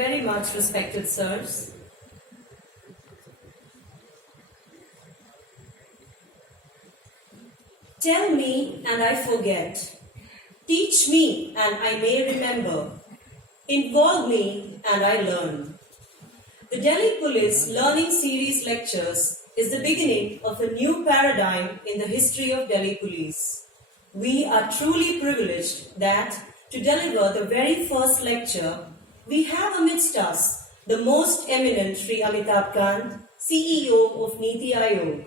very much, respected sirs. Tell me and I forget. Teach me and I may remember. Involve me and I learn. The Delhi Police Learning Series lectures is the beginning of a new paradigm in the history of Delhi Police. We are truly privileged that to deliver the very first lecture, we have amidst us the most eminent Sri AMITABH KANT, CEO of NITI Aayog.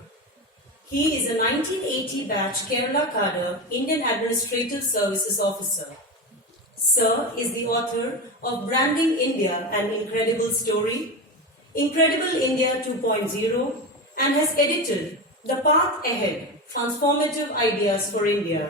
He is a 1980 batch Kerala cadre Indian Administrative Services officer. Sir is the author of Branding India, an Incredible Story, Incredible India 2.0, and has edited The Path Ahead, Transformative Ideas for India.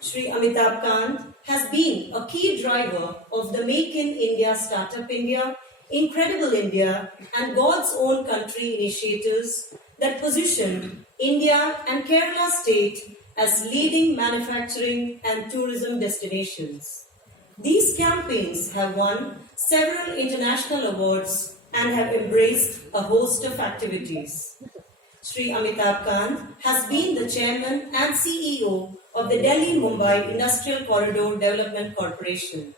Sri AMITABH KANT has been a key driver of the Make in India, Startup India, Incredible India, and God's Own Country initiatives that position India and Kerala state as leading manufacturing and tourism destinations. These campaigns have won several international awards and have embraced a host of activities. Sri AMITABH KANT has been the chairman and CEO of the Delhi-Mumbai Industrial Corridor Development Corporation.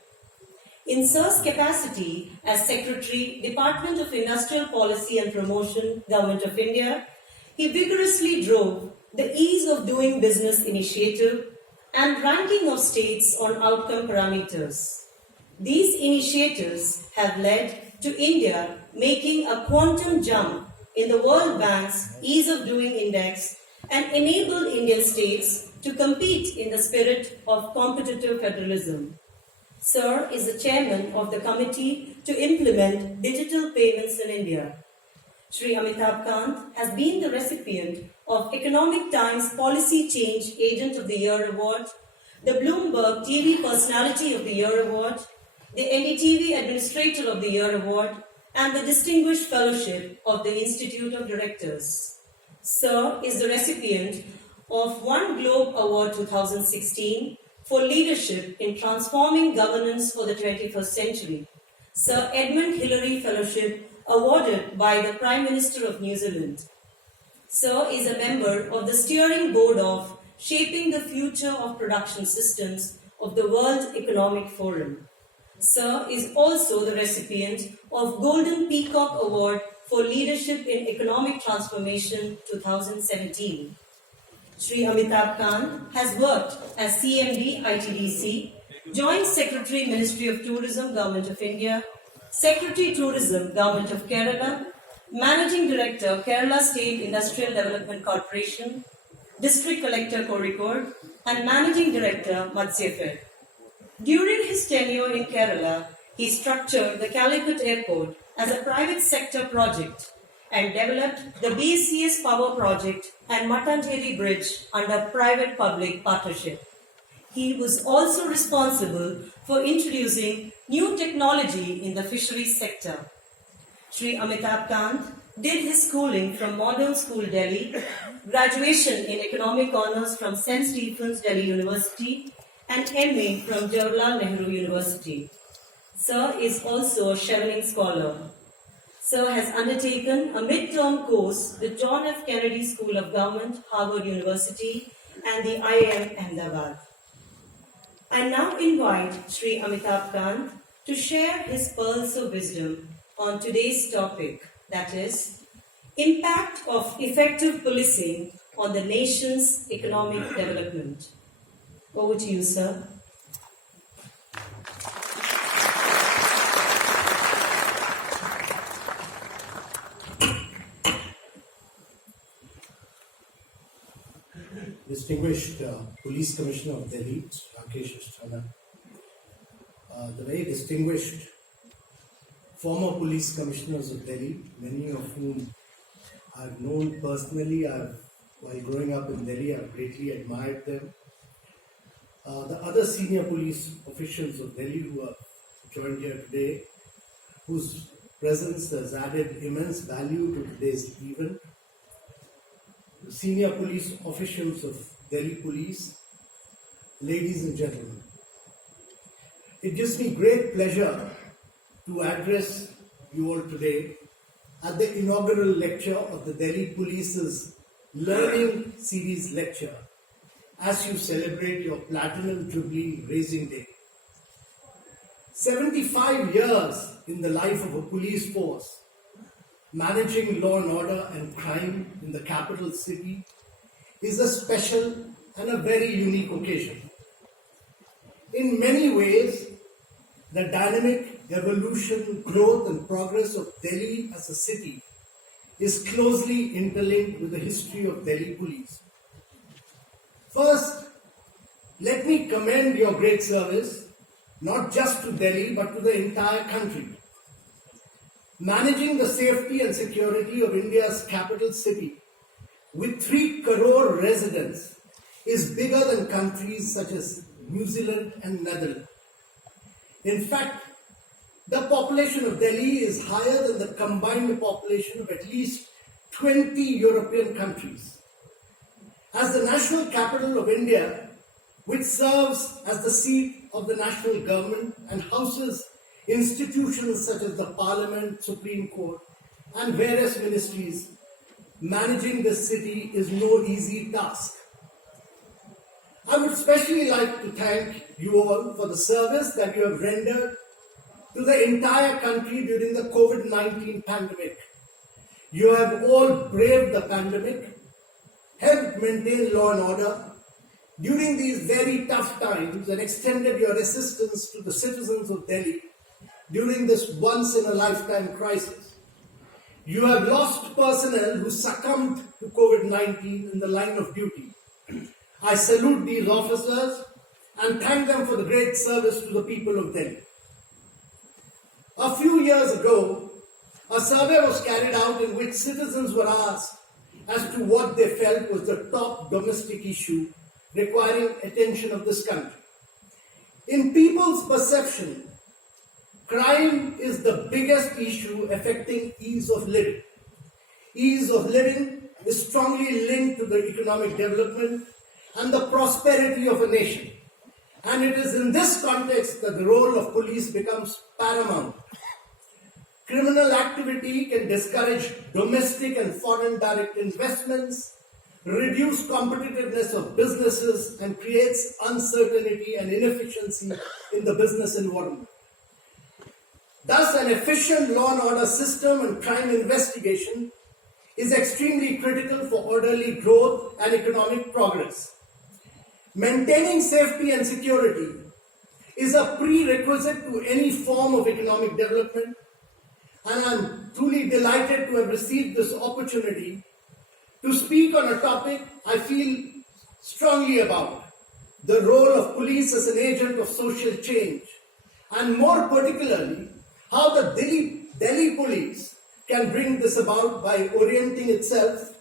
In Sir's capacity as Secretary, Department of Industrial Policy and Promotion, Government of India, he vigorously drove the Ease of Doing Business initiative and ranking of states on outcome parameters. These initiatives have led to India making a quantum jump in the World Bank's Ease of Doing Index and enabled Indian states to compete in the spirit of competitive federalism. Sir is the chairman of the committee to implement digital payments in India. Sri AMITABH KANT has been the recipient of Economic Times Policy Change Agent of the Year Award, the Bloomberg TV Personality of the Year Award, the NDTV Administrator of the Year Award, and the Distinguished Fellowship of the Institute of Directors. Sir is the recipient of One Globe Award 2016 for leadership in transforming governance for the 21st century. Sir Edmund Hillary Fellowship awarded by the Prime Minister of New Zealand. Sir is a member of the steering board of Shaping the Future of Production Systems of the World Economic Forum. Sir is also the recipient of Golden Peacock Award for Leadership in Economic Transformation 2017. Sri AMITABH KANT has worked as CMD ITDC, Joint Secretary Ministry of Tourism, Government of India, Secretary Tourism, Government of Kerala, Managing Director, Kerala State Industrial Development Corporation, District Collector, Kozhikode, and Managing Director, Matsyafed. During his tenure in Kerala, he structured the Calicut Airport as a private sector project and developed the BCS Power Project and Matanteri Bridge under private-public partnership. He was also responsible for introducing new technology in the fisheries sector. Sri AMITABH KANT did his schooling from Modern School, Delhi, graduation in Economic Honours from St. Stephen's, Delhi University, and MA from Jawaharlal Nehru University. Sir is also a Chevening Scholar. Sir has undertaken a mid-term course with John F. Kennedy School of Government, Harvard University, and the IIM Ahmedabad. I now invite Sri AMITABH KANT to share his pearls of wisdom on today's topic, that is, impact of effective policing on the nation's economic development. Over to you, sir. Distinguished Police Commissioner of Delhi, Rakesh Asthana, the very distinguished former police commissioners of Delhi, many of whom I've known personally, while growing up in Delhi, I've greatly admired them. The other senior police officials of Delhi who are joined here today, whose presence has added immense value to today's event. The senior police officials of Delhi Police, ladies and gentlemen. It gives me great pleasure to address you all today at the inaugural lecture of the Delhi Police's Learning Series lecture as you celebrate your Platinum Jubilee Raising Day. 75 years in the life of a police force, managing law and order and crime in the capital city is a special and a very unique occasion. In many ways, the dynamic evolution, growth and progress of Delhi as a city is closely interlinked with the history of Delhi police. First, let me commend your great service, not just to Delhi but to the entire country. Managing the safety and security of India's capital city with 3 crore residents is bigger than countries such as New Zealand and Netherlands. In fact, the population of Delhi is higher than the combined population of at least 20 European countries. As the national capital of India, which serves as the seat of the national government and houses institutions such as the Parliament, Supreme Court, and various ministries, managing this city is no easy task. I would especially like to thank you all for the service that you have rendered to the entire country during the COVID-19 pandemic. You have all braved the pandemic, helped maintain law and order during these very tough times, and extended your assistance to the citizens of Delhi during this once-in-a-lifetime crisis. You have lost personnel who succumbed to COVID-19 in the line of duty. I salute these officers and thank them for the great service to the people of Delhi. A few years ago, a survey was carried out in which citizens were asked as to what they felt was the top domestic issue requiring attention of this country. In people's perception, crime is the biggest issue affecting ease of living. Ease of living is strongly linked to the economic development and the prosperity of a nation. And it is in this context that the role of police becomes paramount. Criminal activity can discourage domestic and foreign direct investments, reduce competitiveness of businesses, and creates uncertainty and inefficiency in the business environment. Thus, an efficient law and order system and crime investigation is extremely critical for orderly growth and economic progress. Maintaining safety and security is a prerequisite to any form of economic development, and I am truly delighted to have received this opportunity to speak on a topic I feel strongly about: the role of police as an agent of social change, and more particularly, how the Delhi police can bring this about by orienting itself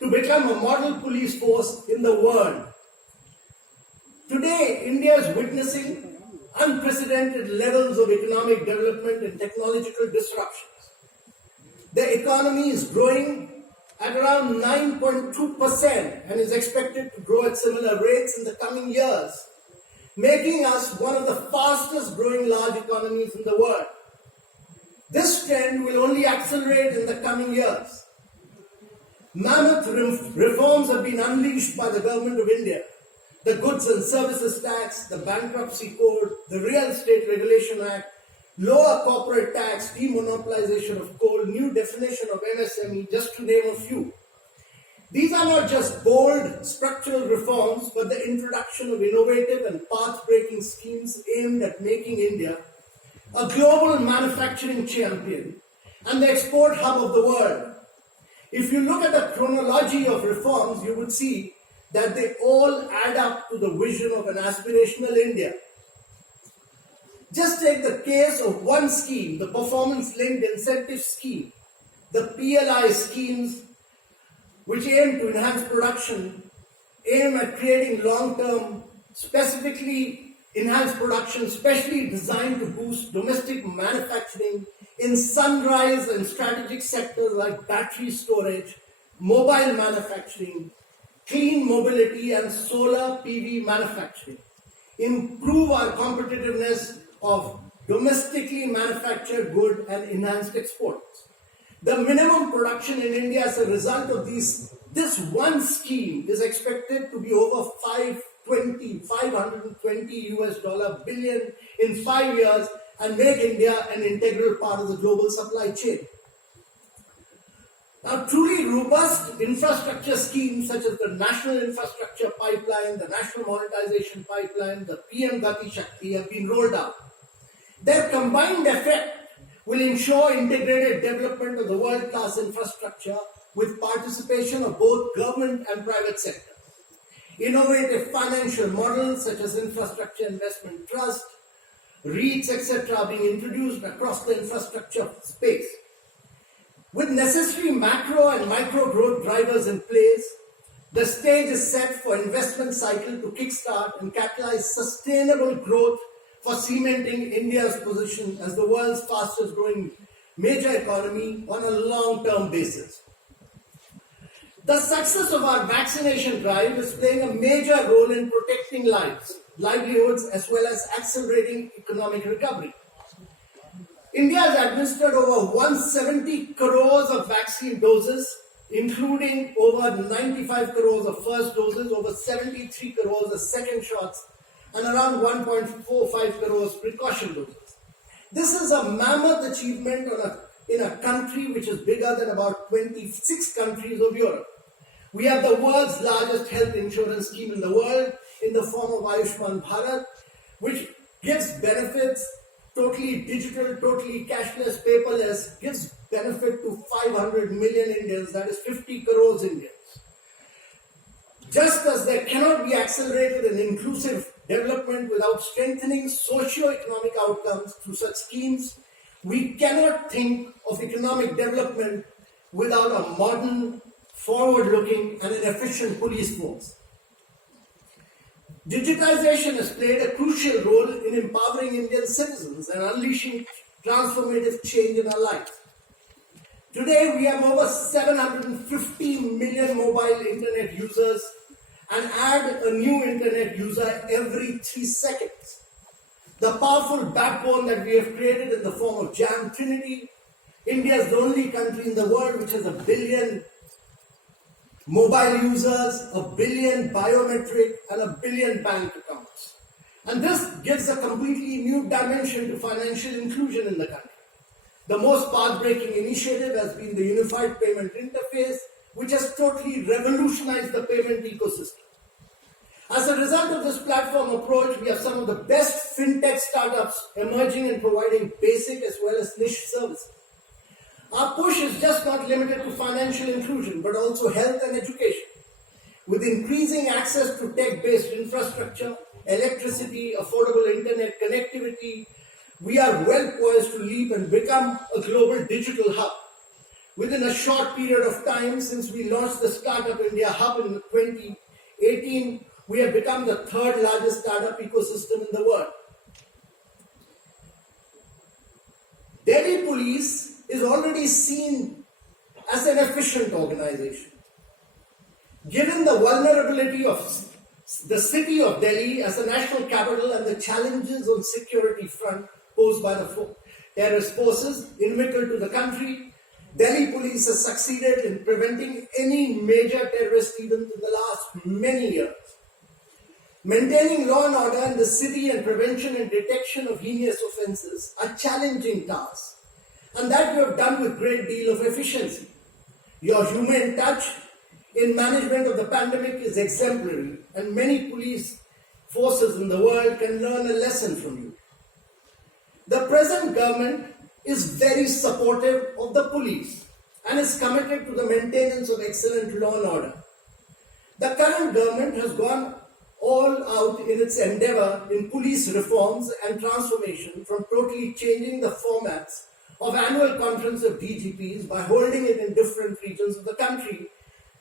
to become a model police force in the world. Today, India is witnessing unprecedented levels of economic development and technological disruptions. The economy is growing at around 9.2% and is expected to grow at similar rates in the coming years, making us one of the fastest growing large economies in the world. This trend will only accelerate in the coming years. Mammoth reforms have been unleashed by the Government of India. The Goods and Services Tax, the Bankruptcy Code, the Real Estate Regulation Act, lower corporate tax, demonopolization of coal, new definition of MSME, just to name a few. These are not just bold structural reforms, but the introduction of innovative and path-breaking schemes aimed at making India a global manufacturing champion and the export hub of the world. If you look at the chronology of reforms, you would see that they all add up to the vision of an aspirational India. Just take the case of one scheme, the Performance-Linked Incentive Scheme, the PLI schemes, which aim to enhance production, aim at creating long-term, specifically enhanced production, specially designed to boost domestic manufacturing in sunrise and strategic sectors like battery storage, mobile manufacturing, clean mobility and solar PV manufacturing, improve our competitiveness of domestically manufactured good and enhanced exports. The minimum production in India as a result of this one scheme is expected to be over 520 US dollar billion in 5 years and make India an integral part of the global supply chain. Now, truly robust infrastructure schemes such as the National Infrastructure Pipeline, the National Monetization Pipeline, the PM Gati Shakti have been rolled out. Their combined effect will ensure integrated development of the world-class infrastructure with participation of both government and private sector. Innovative financial models such as infrastructure investment trust, REITs, etc. are being introduced across the infrastructure space. With necessary macro and micro growth drivers in place, the stage is set for investment cycle to kickstart and catalyze sustainable growth for cementing India's position as the world's fastest growing major economy on a long-term basis. The success of our vaccination drive is playing a major role in protecting lives, livelihoods, as well as accelerating economic recovery. India has administered over 170 crores of vaccine doses, including over 95 crores of first doses, over 73 crores of second shots, and around 1.45 crores precaution doses. This is a mammoth achievement in a country which is bigger than about 26 countries of Europe. We have the world's largest health insurance scheme in the world in the form of Ayushman Bharat, which gives benefits totally digital, totally cashless, paperless, gives benefit to 500 million Indians, that is 50 crores Indians. Just as there cannot be accelerated and inclusive development without strengthening socio-economic outcomes through such schemes, we cannot think of economic development without a modern, forward-looking and an efficient police force. Digitization has played a crucial role in empowering Indian citizens and unleashing transformative change in our lives. Today, we have over 750 million mobile internet users and add a new internet user every 3 seconds. The powerful backbone that we have created in the form of Jam Trinity, India is the only country in the world which has 1 billion mobile users, 1 billion biometric, and 1 billion bank accounts. And this gives a completely new dimension to financial inclusion in the country. The most path-breaking initiative has been the Unified Payment Interface, which has totally revolutionized the payment ecosystem. As a result of this platform approach, we have some of the best fintech startups emerging and providing basic as well as niche services. Our push is just not limited to financial inclusion, but also health and education. With increasing access to tech-based infrastructure, electricity, affordable internet connectivity, we are well poised to leap and become a global digital hub. Within a short period of time since we launched the Startup India Hub in 2018, we have become the 3rd largest startup ecosystem in the world. Delhi Police is already seen as an efficient organization. Given the vulnerability of the city of Delhi as a national capital and the challenges on security front posed by the terrorist forces inimical to the country, Delhi Police has succeeded in preventing any major terrorist event in the last many years. Maintaining law and order in the city and prevention and detection of heinous offences are challenging tasks, and that you have done with great deal of efficiency. Your human touch in management of the pandemic is exemplary, and many police forces in the world can learn a lesson from you. The present government is very supportive of the police and is committed to the maintenance of excellent law and order. The current government has gone all out in its endeavour in police reforms and transformation, from totally changing the formats of annual conference of DGPs by holding it in different regions of the country,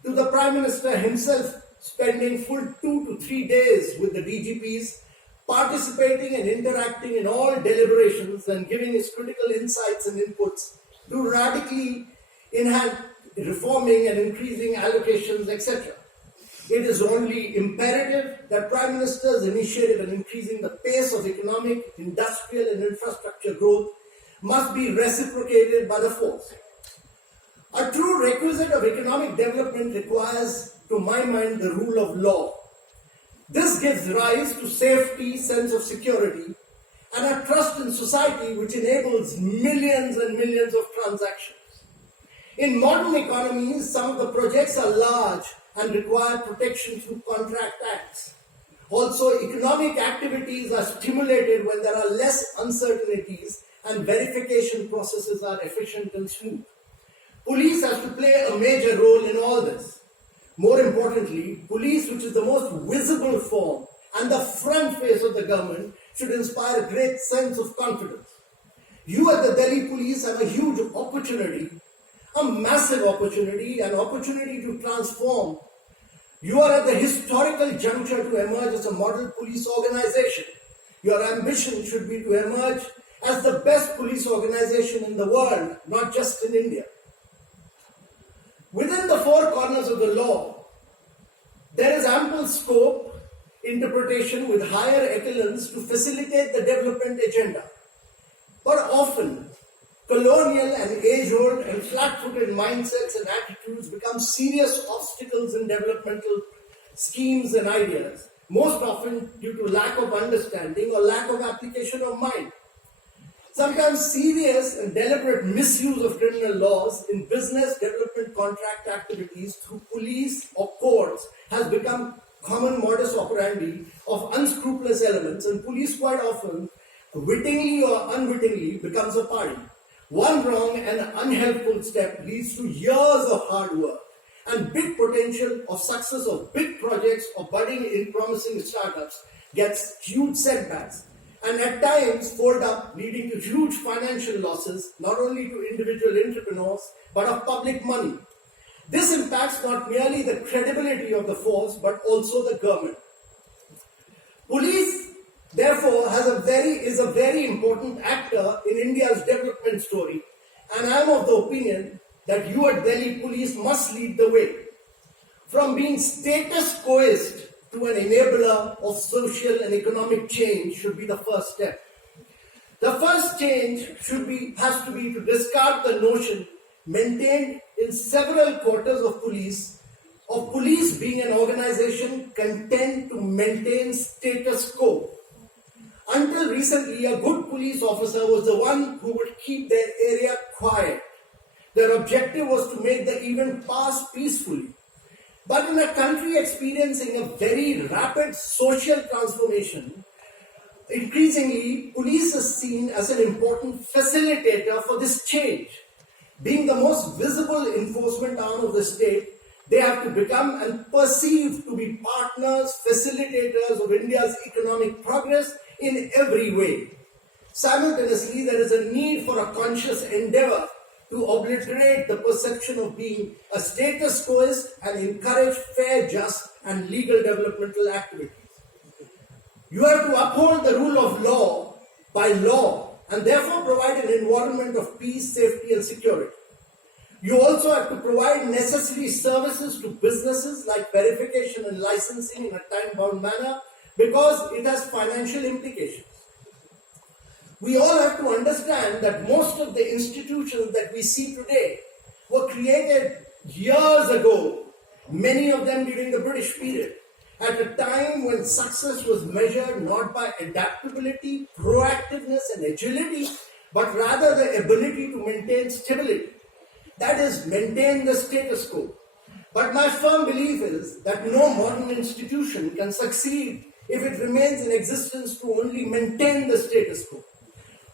to the Prime Minister himself spending full 2 to 3 days with the DGPs, participating and interacting in all deliberations and giving his critical insights and inputs to radically enhance reforming and increasing allocations, etc. It is only imperative that Prime Minister's initiative in increasing the pace of economic, industrial and infrastructure growth must be reciprocated by the force. A true requisite of economic development requires, to my mind, the rule of law. This gives rise to safety, sense of security, and a trust in society which enables millions and millions of transactions. In modern economies, some of the projects are large and require protection through contract acts. Also, economic activities are stimulated when there are less uncertainties and verification processes are efficient and smooth. Police has to play a major role in all this. More importantly, police, which is the most visible form and the front face of the government, should inspire a great sense of confidence. You at the Delhi Police have a huge opportunity, a massive opportunity, an opportunity to transform. You are at the historical juncture to emerge as a model police organization. Your ambition should be to emerge as the best police organization in the world, not just in India. Within the four corners of the law, there is ample scope, interpretation with higher echelons to facilitate the development agenda. But often, colonial and age-old and flat-footed mindsets and attitudes become serious obstacles in developmental schemes and ideas, most often due to lack of understanding or lack of application of mind. Sometimes serious and deliberate misuse of criminal laws in business development contract activities through police or courts has become common modus operandi of unscrupulous elements, and police quite often, wittingly or unwittingly, becomes a party. One wrong and unhelpful step leads to years of hard work and big potential of success of big projects or budding in promising startups gets huge setbacks and at times fold up, leading to huge financial losses not only to individual entrepreneurs but of public money. This impacts not merely the credibility of the force but also the government. Police, therefore, is a very important actor in India's development story, and I am of the opinion that you at Delhi Police must lead the way. From being status quoist to an enabler of social and economic change should be the first step. The first change has to be to discard the notion maintained in several quarters of police being an organization content to maintain status quo. Until recently, a good police officer was the one who would keep their area quiet. Their objective was to make the event pass peacefully. But in a country experiencing a very rapid social transformation, increasingly, police is seen as an important facilitator for this change. Being the most visible enforcement arm of the state, they have to become and perceive to be partners, facilitators of India's economic progress in every way. Simultaneously, there is a need for a conscious endeavor to obliterate the perception of being a status quoist and encourage fair, just and legal developmental activities. You have to uphold the rule of law by law and therefore provide an environment of peace, safety and security. You also have to provide necessary services to businesses like verification and licensing in a time-bound manner because it has financial implications. We all have to understand that most of the institutions that we see today were created years ago, many of them during the British period, at a time when success was measured not by adaptability, proactiveness and agility, but rather the ability to maintain stability. That is, maintain the status quo. But my firm belief is that no modern institution can succeed if it remains in existence to only maintain the status quo.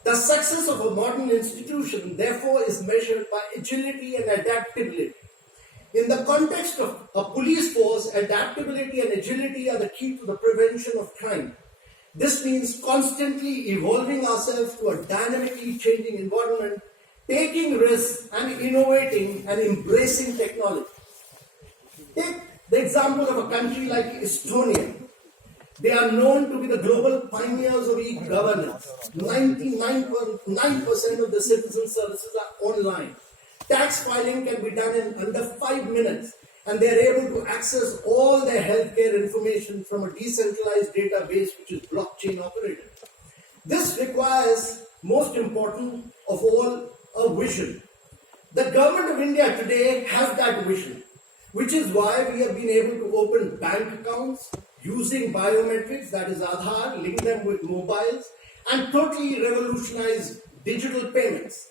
The success of a modern institution, therefore, is measured by agility and adaptability. In the context of a police force, adaptability and agility are the key to the prevention of crime. This means constantly evolving ourselves to a dynamically changing environment, taking risks and innovating and embracing technology. Take the example of a country like Estonia. They are known to be the global pioneers of e-governance. 99.9% of the citizen services are online. Tax filing can be done in under 5 minutes. and they are able to access all their healthcare information from a decentralized database which is blockchain operated. This requires, most important of all, a vision. The government of India today has that vision, which is why we have been able to open bank accounts using biometrics, that is Aadhaar, link them with mobiles, and totally revolutionize digital payments.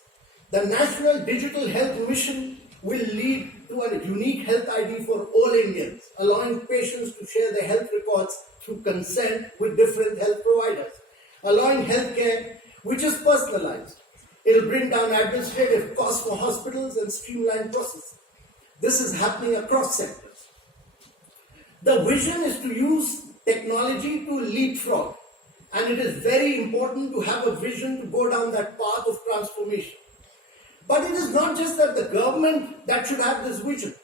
The National Digital Health Mission will lead to a unique health ID for all Indians, allowing patients to share their health records through consent with different health providers, allowing healthcare which is personalized. It will bring down administrative costs for hospitals and streamline processes. This is happening across sectors. The vision is to use technology to leapfrog, and it is very important to have a vision to go down that path of transformation. But it is not just that the government that should have this vision.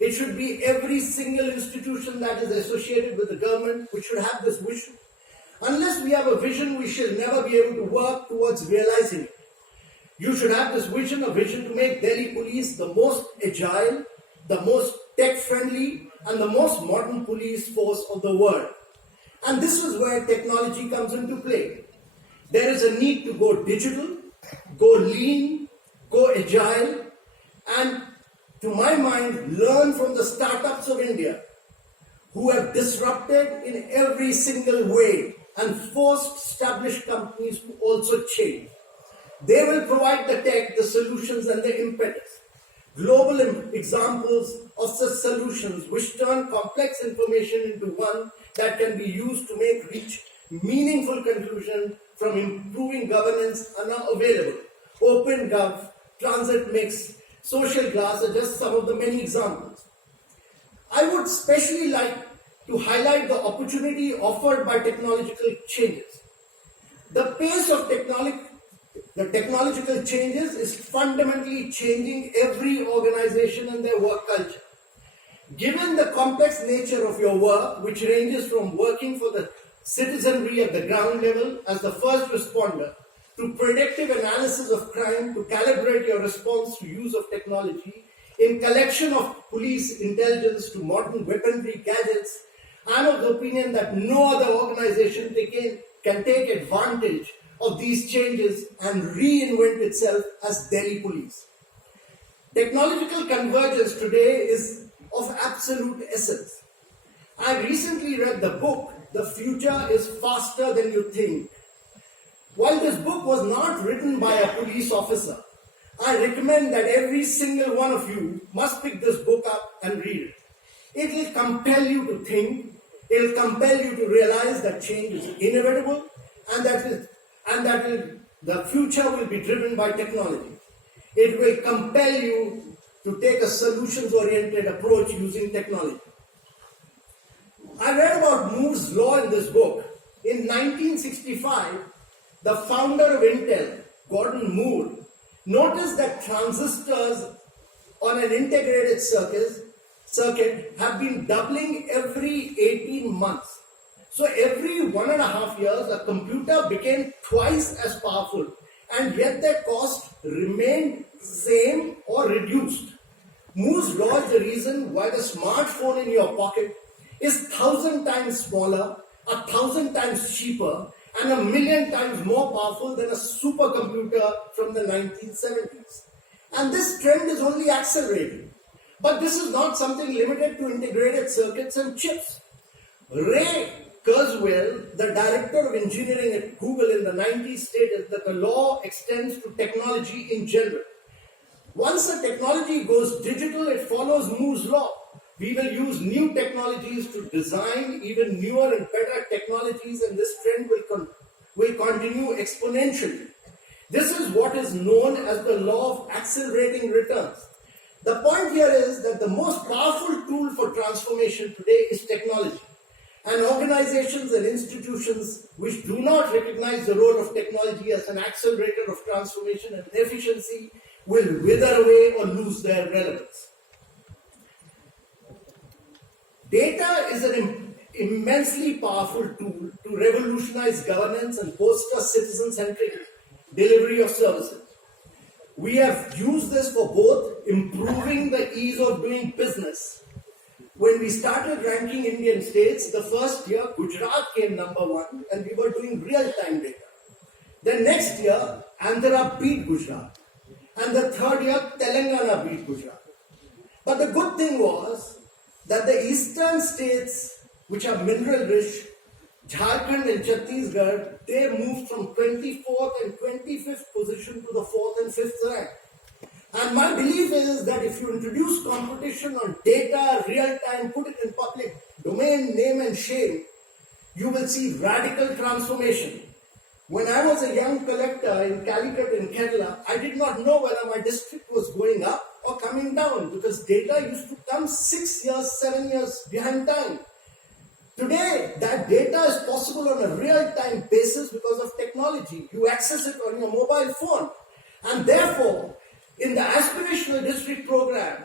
It should be every single institution that is associated with the government which should have this vision. Unless we have a vision, we shall never be able to work towards realizing it. You should have this vision, a vision to make Delhi police the most agile, the most tech-friendly, and the most modern police force of the world. And this is where technology comes into play. There is a need to go digital, go lean, go agile, and to my mind, learn from the startups of India who have disrupted in every single way and forced established companies to also change. They will provide the tech, the solutions, and the impetus. Global examples of such solutions which turn complex information into one that can be used to reach meaningful conclusion from improving governance are now available. OpenGov, Transit Mix, Social Glass are just some of the many examples. I would especially like to highlight the opportunity offered by technological changes. The pace of technological changes is fundamentally changing every organization and their work culture. Given the complex nature of your work, which ranges from working for the citizenry at the ground level as the first responder, to predictive analysis of crime, to calibrate your response to use of technology, in collection of police intelligence to modern weaponry gadgets, I am of the opinion that no other organization can take advantage of these changes and reinvent itself as Delhi Police. Technological convergence today is of absolute essence. I recently read the book, The Future is Faster Than You Think. While this book was not written by a police officer, I recommend that every single one of you must pick this book up and read it. It will compel you to think, it will compel you to realize that change is inevitable and that the future will be driven by technology. It will compel you to take a solutions-oriented approach using technology. I read about Moore's law in this book. In 1965, the founder of Intel, Gordon Moore, noticed that transistors on an integrated circuit have been doubling every 18 months. So every 1.5 years, a computer became twice as powerful, and yet their cost remained same or reduced. Moore's law is the reason why the smartphone in your pocket is 1,000 times smaller, 1,000 times cheaper, and 1,000,000 times more powerful than a supercomputer from the 1970s. And this trend is only accelerating. But this is not something limited to integrated circuits and chips. Ray Kurzweil, the director of engineering at Google in the 90s, stated that the law extends to technology in general. Once a technology goes digital, it follows Moore's law. We will use new technologies to design even newer and better technologies, and this trend will continue exponentially. This is what is known as the law of accelerating returns. The point here is that the most powerful tool for transformation today is technology. And organizations and institutions which do not recognize the role of technology as an accelerator of transformation and efficiency will wither away or lose their relevance. Data is an immensely powerful tool to revolutionize governance and foster citizen-centric delivery of services. We have used this for both improving the ease of doing business when we started ranking Indian states, the first year Gujarat came number 1 and we were doing real-time data. The next year, Andhra beat Gujarat. And the third year, Telangana beat Gujarat. But the good thing was that the eastern states, which are mineral rich, Jharkhand and Chhattisgarh, they moved from 24th and 25th position to the 4th and 5th rank. And my belief is that if you introduce competition on data, real time, put it in public domain, name and shame, you will see radical transformation. When I was a young collector in Calicut in Kerala, I did not know whether my district was going up or coming down because data used to come 6 years, 7 years behind time. Today, that data is possible on a real-time basis because of technology. You access it on your mobile phone. And therefore, in the aspirational district program,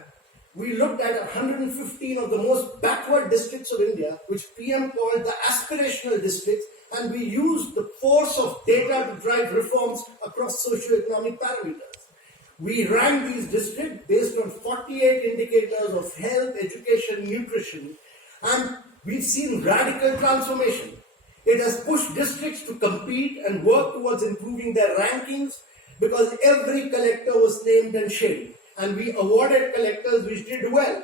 we looked at 115 of the most backward districts of India, which PM called the aspirational districts, and we used the force of data to drive reforms across socio-economic parameters. We ranked these districts based on 48 indicators of health, education, nutrition, and we've seen radical transformation. It has pushed districts to compete and work towards improving their rankings because every collector was named and shamed, and we awarded collectors which did well.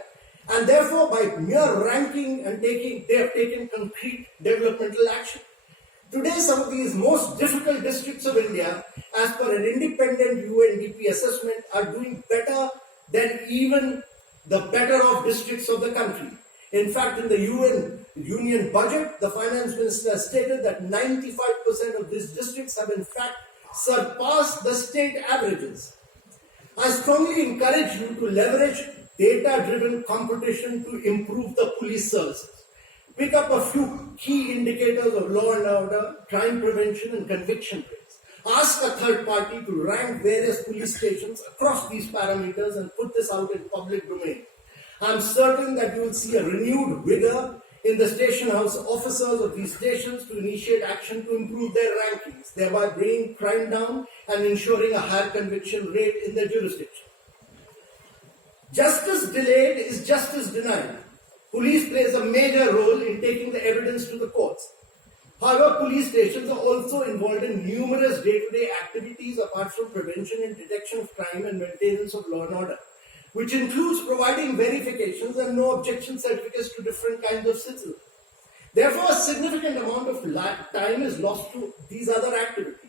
And therefore, by mere ranking and they have taken concrete developmental action. Today, some of these most difficult districts of India, as per an independent UNDP assessment, are doing better than even the better off districts of the country. In fact, in the Union budget, the finance minister stated that 95% of these districts have in fact surpassed the state averages. I strongly encourage you to leverage data-driven competition to improve the police services. Pick up a few key indicators of law and order, crime prevention and conviction rates. Ask a third party to rank various police stations across these parameters and put this out in public domain. I'm certain that you will see a renewed vigor in the station house officers of these stations to initiate action to improve their rankings, thereby bringing crime down and ensuring a higher conviction rate in their jurisdiction. Justice delayed is justice denied. Police plays a major role in taking the evidence to the courts. However, police stations are also involved in numerous day-to-day activities apart from prevention and detection of crime and maintenance of law and order, which includes providing verifications and no objection certificates to different kinds of citizens. Therefore, a significant amount of time is lost to these other activities.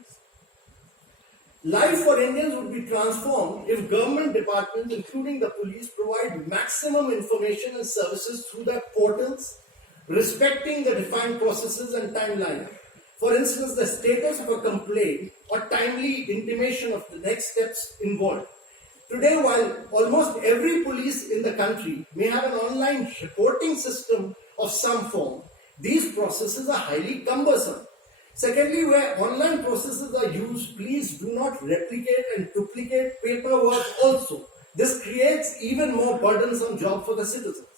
Life for Indians would be transformed if government departments, including the police, provide maximum information and services through their portals, respecting the defined processes and timeline. For instance, the status of a complaint or timely intimation of the next steps involved. Today, while almost every police in the country may have an online reporting system of some form, these processes are highly cumbersome. Secondly, where online processes are used, please do not replicate and duplicate paperwork also. This creates even more burdensome job for the citizens.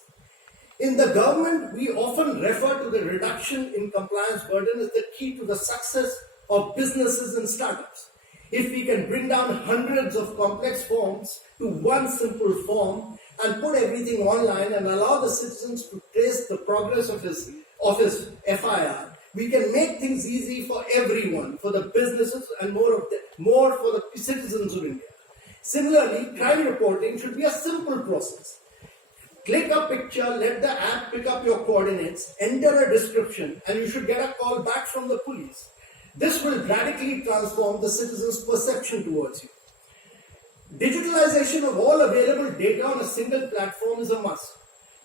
In the government, we often refer to the reduction in compliance burden as the key to the success of businesses and startups. If we can bring down hundreds of complex forms to one simple form and put everything online and allow the citizens to trace the progress of his FIR, we can make things easy for everyone, for the businesses and more for the citizens of India. Similarly, crime reporting should be a simple process. Click a picture, let the app pick up your coordinates, enter a description, and you should get a call back from the police. This will radically transform the citizens' perception towards you. Digitalization of all available data on a single platform is a must.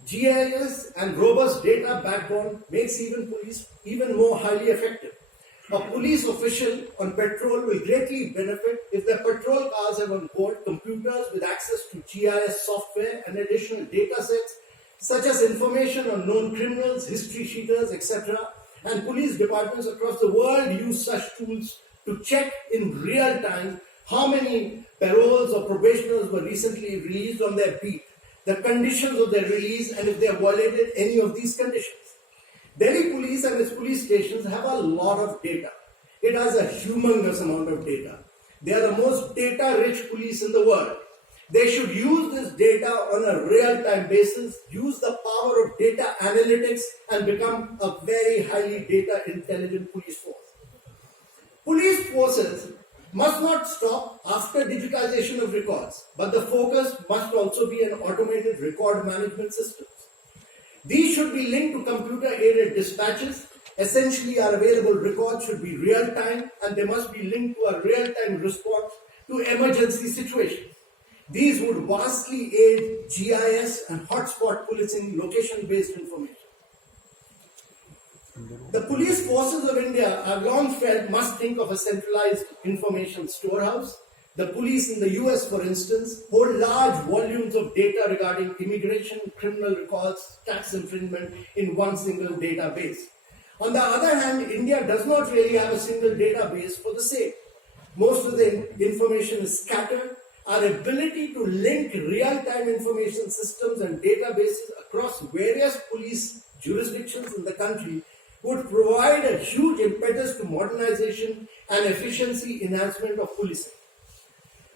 GIS and robust data backbone makes police even more highly effective. A police official on patrol will greatly benefit if their patrol cars have on board computers with access to GIS software and additional data sets, such as information on known criminals, history sheeters, etc. And police departments across the world use such tools to check in real time how many paroles or probationers were recently released on their beat, the conditions of their release, and if they have violated any of these conditions. Delhi police and its police stations have a lot of data. It has a humongous amount of data. They are the most data-rich police in the world. They should use this data on a real-time basis, use the power of data analytics, and become a very highly data intelligent police force. Police forces must not stop after digitization of records, but the focus must also be on automated record management systems. These should be linked to computer-aided dispatches. Essentially, our available records should be real-time, and they must be linked to a real-time response to emergency situations. These would vastly aid GIS and hotspot policing location-based information. The police forces of India have long felt must think of a centralized information storehouse. The police in the US, for instance, hold large volumes of data regarding immigration, criminal records, tax infringement in one single database. On the other hand, India does not really have a single database for the same. Most of the information is scattered. Our ability to link real-time information systems and databases across various police jurisdictions in the country would provide a huge impetus to modernization and efficiency enhancement of policing.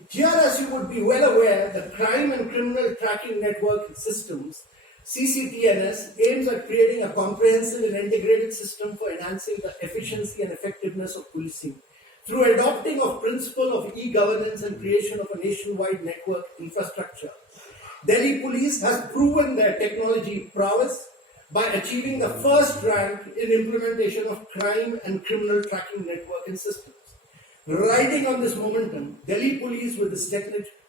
Here, as you would be well aware, the Crime and Criminal Tracking Network Systems, CCTNS, aims at creating a comprehensive and integrated system for enhancing the efficiency and effectiveness of policing through adopting of principle of e-governance and creation of a nationwide network infrastructure. Delhi Police has proven their technology prowess by achieving the first rank in implementation of crime and criminal tracking network and systems. Riding on this momentum, Delhi Police with its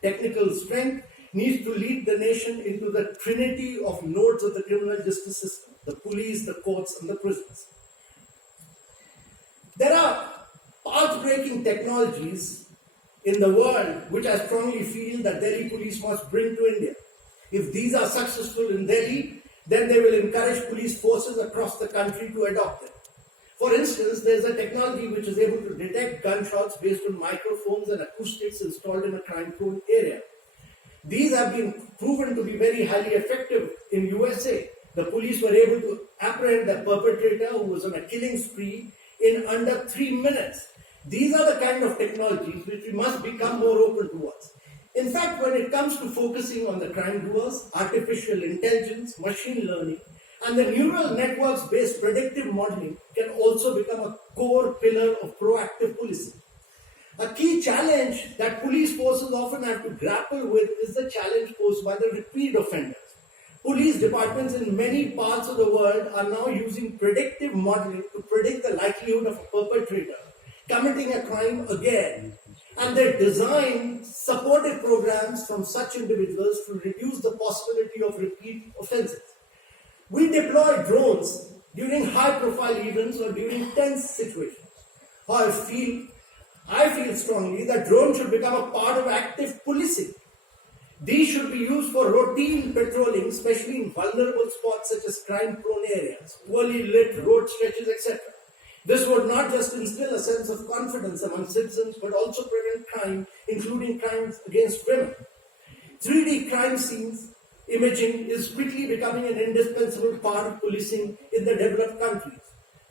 technical strength needs to lead the nation into the trinity of nodes of the criminal justice system: the police, the courts, and the prisons. There are path-breaking technologies in the world which I strongly feel that Delhi Police must bring to India. If these are successful in Delhi, then they will encourage police forces across the country to adopt them. For instance, there is a technology which is able to detect gunshots based on microphones and acoustics installed in a crime-prone area. These have been proven to be very highly effective in USA. The police were able to apprehend the perpetrator who was on a killing spree in under 3 minutes. These are the kind of technologies which we must become more open towards. In fact, when it comes to focusing on the crime doers, artificial intelligence, machine learning, and the neural networks-based predictive modeling can also become a core pillar of proactive policing. A key challenge that police forces often have to grapple with is the challenge posed by the repeat offenders. Police departments in many parts of the world are now using predictive modeling to predict the likelihood of a perpetrator committing a crime again, and they design supportive programs from such individuals to reduce the possibility of repeat offenses. We deploy drones during high-profile events or during tense situations. I feel strongly that drones should become a part of active policing. These should be used for routine patrolling, especially in vulnerable spots such as crime-prone areas, poorly lit road stretches, etc. This would not just instill a sense of confidence among citizens, but also prevent crime, including crimes against women. 3D crime scenes imaging is quickly becoming an indispensable part of policing in the developed countries.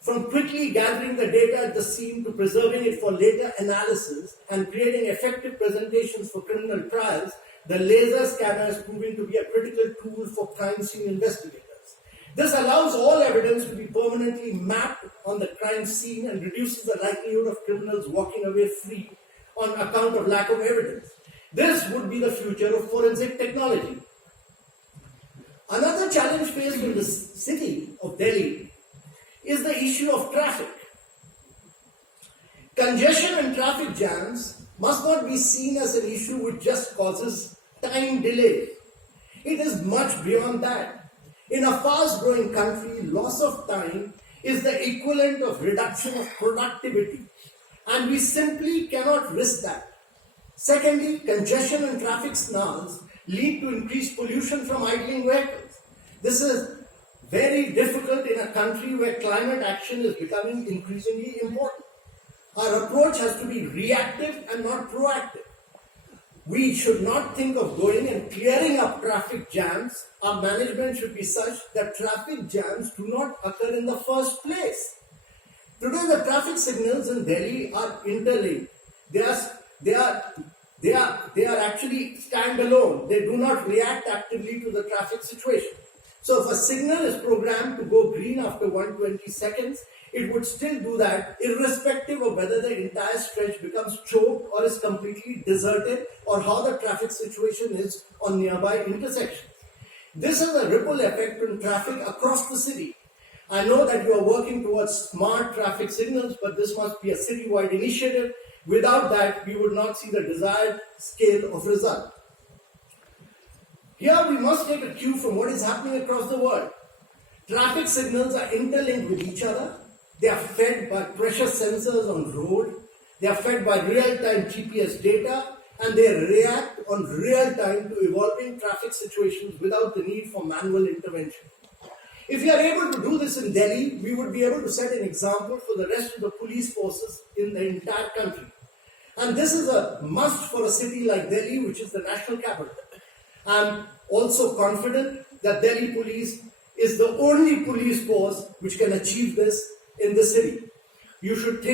From quickly gathering the data at the scene to preserving it for later analysis and creating effective presentations for criminal trials, the laser scanner is proving to be a critical tool for crime scene investigators. This allows all evidence to be permanently mapped on the crime scene and reduces the likelihood of criminals walking away free on account of lack of evidence. This would be the future of forensic technology. Another challenge faced in the city of Delhi is the issue of traffic. Congestion and traffic jams must not be seen as an issue which just causes time delay. It is much beyond that. In a fast-growing country, loss of time is the equivalent of reduction of productivity, and we simply cannot risk that. Secondly, congestion and traffic snarls lead to increased pollution from idling vehicles. This is very difficult in a country where climate action is becoming increasingly important. Our approach has to be reactive and not proactive. We should not think of going and clearing up traffic jams. Our management should be such that traffic jams do not occur in the first place. Today, the traffic signals in Delhi are interlinked. They are They are actually standalone. They do not react actively to the traffic situation. So if a signal is programmed to go green after 120 seconds, it would still do that irrespective of whether the entire stretch becomes choked or is completely deserted, or how the traffic situation is on nearby intersections. This has a ripple effect on traffic across the city. I know that you are working towards smart traffic signals, but this must be a citywide initiative. Without that, we would not see the desired scale of result. Here we must take a cue from what is happening across the world. Traffic signals are interlinked with each other. They are fed by pressure sensors on road. They are fed by real-time GPS data, and they react on real-time to evolving traffic situations without the need for manual intervention. If we are able to do this in Delhi, we would be able to set an example for the rest of the police forces in the entire country. And this is a must for a city like Delhi, which is the national capital. I'm also confident that Delhi police is the only police force which can achieve this in the city. You should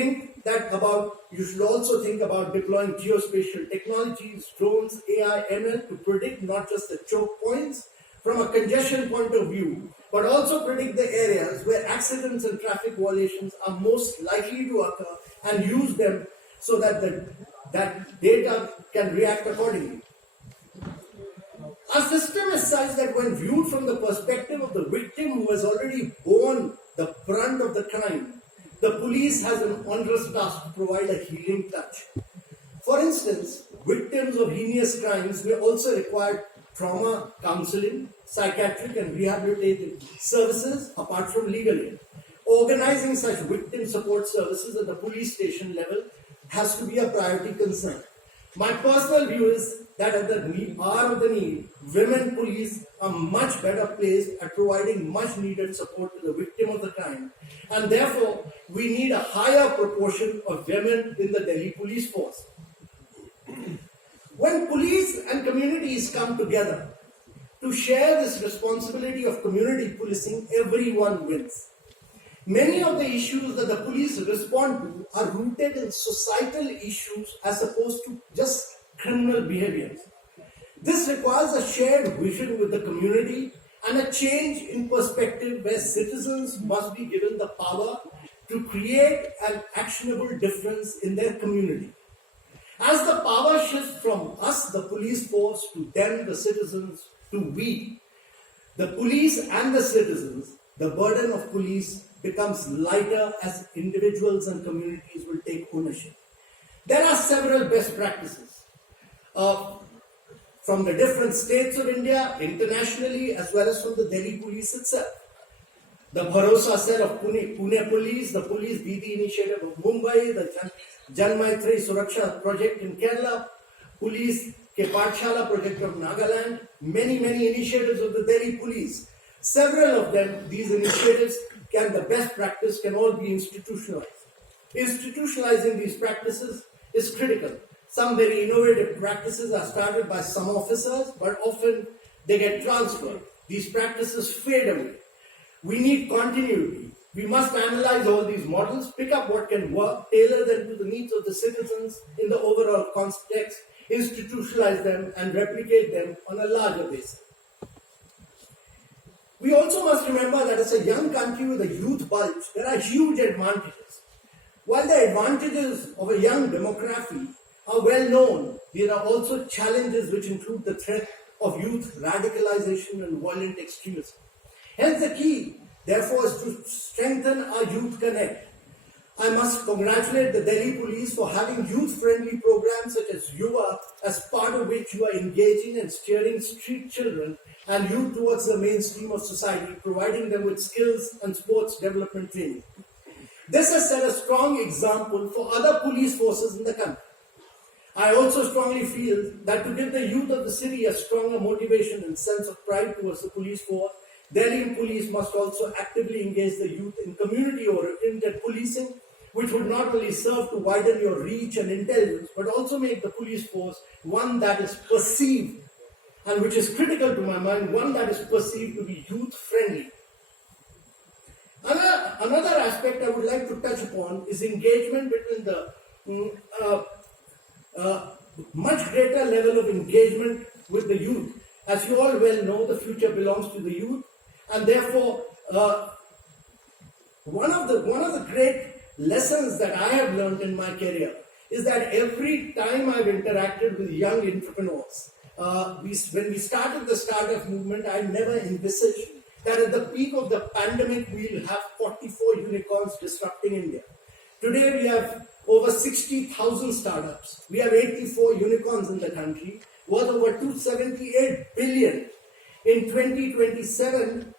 also think about deploying geospatial technologies, drones, AI, ML to predict not just the choke points from a congestion point of view, but also predict the areas where accidents and traffic violations are most likely to occur, and use them so that that data can react accordingly. Our system is such that when viewed from the perspective of the victim who has already borne the brunt of the crime, the police has an onerous task to provide a healing touch. For instance, victims of heinous crimes may also require trauma counseling, psychiatric and rehabilitative services apart from legal aid. Organizing such victim support services at the police station level has to be a priority concern. My personal view is that at the hour of the need, women police are much better placed at providing much needed support to the victim of the crime, and therefore we need a higher proportion of women in the Delhi police force. When police and communities come together to share this responsibility of community policing, everyone wins. Many of the issues that the police respond to are rooted in societal issues as opposed to just criminal behaviors. This requires a shared vision with the community and a change in perspective where citizens must be given the power to create an actionable difference in their community. As the power shifts from us, the police force, to them, the citizens, to we, the police and the citizens, the burden of police becomes lighter as individuals and communities will take ownership. There are several best practices from the different states of India, internationally, as well as from the Delhi police itself. The Bharosa cell of Pune police, the police Didi initiative of Mumbai, the Jan Maitri Suraksha project in Kerala, police Ke Pathshala project of Nagaland, many initiatives of the Delhi police. Several of them, these initiatives, the best practice can all be institutionalized. Institutionalizing these practices is critical. Some very innovative practices are started by some officers, but often they get transferred. These practices fade away. We need continuity. We must analyze all these models, pick up what can work, tailor them to the needs of the citizens in the overall context, institutionalize them, and replicate them on a larger basis. We also must remember that as a young country with a youth bulge, there are huge advantages. While the advantages of a young demography are well known, there are also challenges which include the threat of youth radicalization and violent extremism. Hence the key, therefore, is to strengthen our youth connect. I must congratulate the Delhi police for having youth-friendly programs such as Yuva, as part of which you are engaging and steering street children and youth towards the mainstream of society, providing them with skills and sports development training. This has set a strong example for other police forces in the country. I also strongly feel that to give the youth of the city a stronger motivation and sense of pride towards the police force, Delhi police must also actively engage the youth in community-oriented policing, which would not only serve to widen your reach and intelligence, but also make the police force one that is perceived, and which is critical to my mind, one that is perceived to be youth-friendly. Another aspect I would like to touch upon is engagement between the much greater level of engagement with the youth. As you all well know, the future belongs to the youth, and therefore one of the great lessons that I have learned in my career is that every time I've interacted with young entrepreneurs, when we started the startup movement, I never envisaged that at the peak of the pandemic, we'll have 44 unicorns disrupting India. Today, we have over 60,000 startups. We have 84 unicorns in the country, worth over 278 billion. In 2027,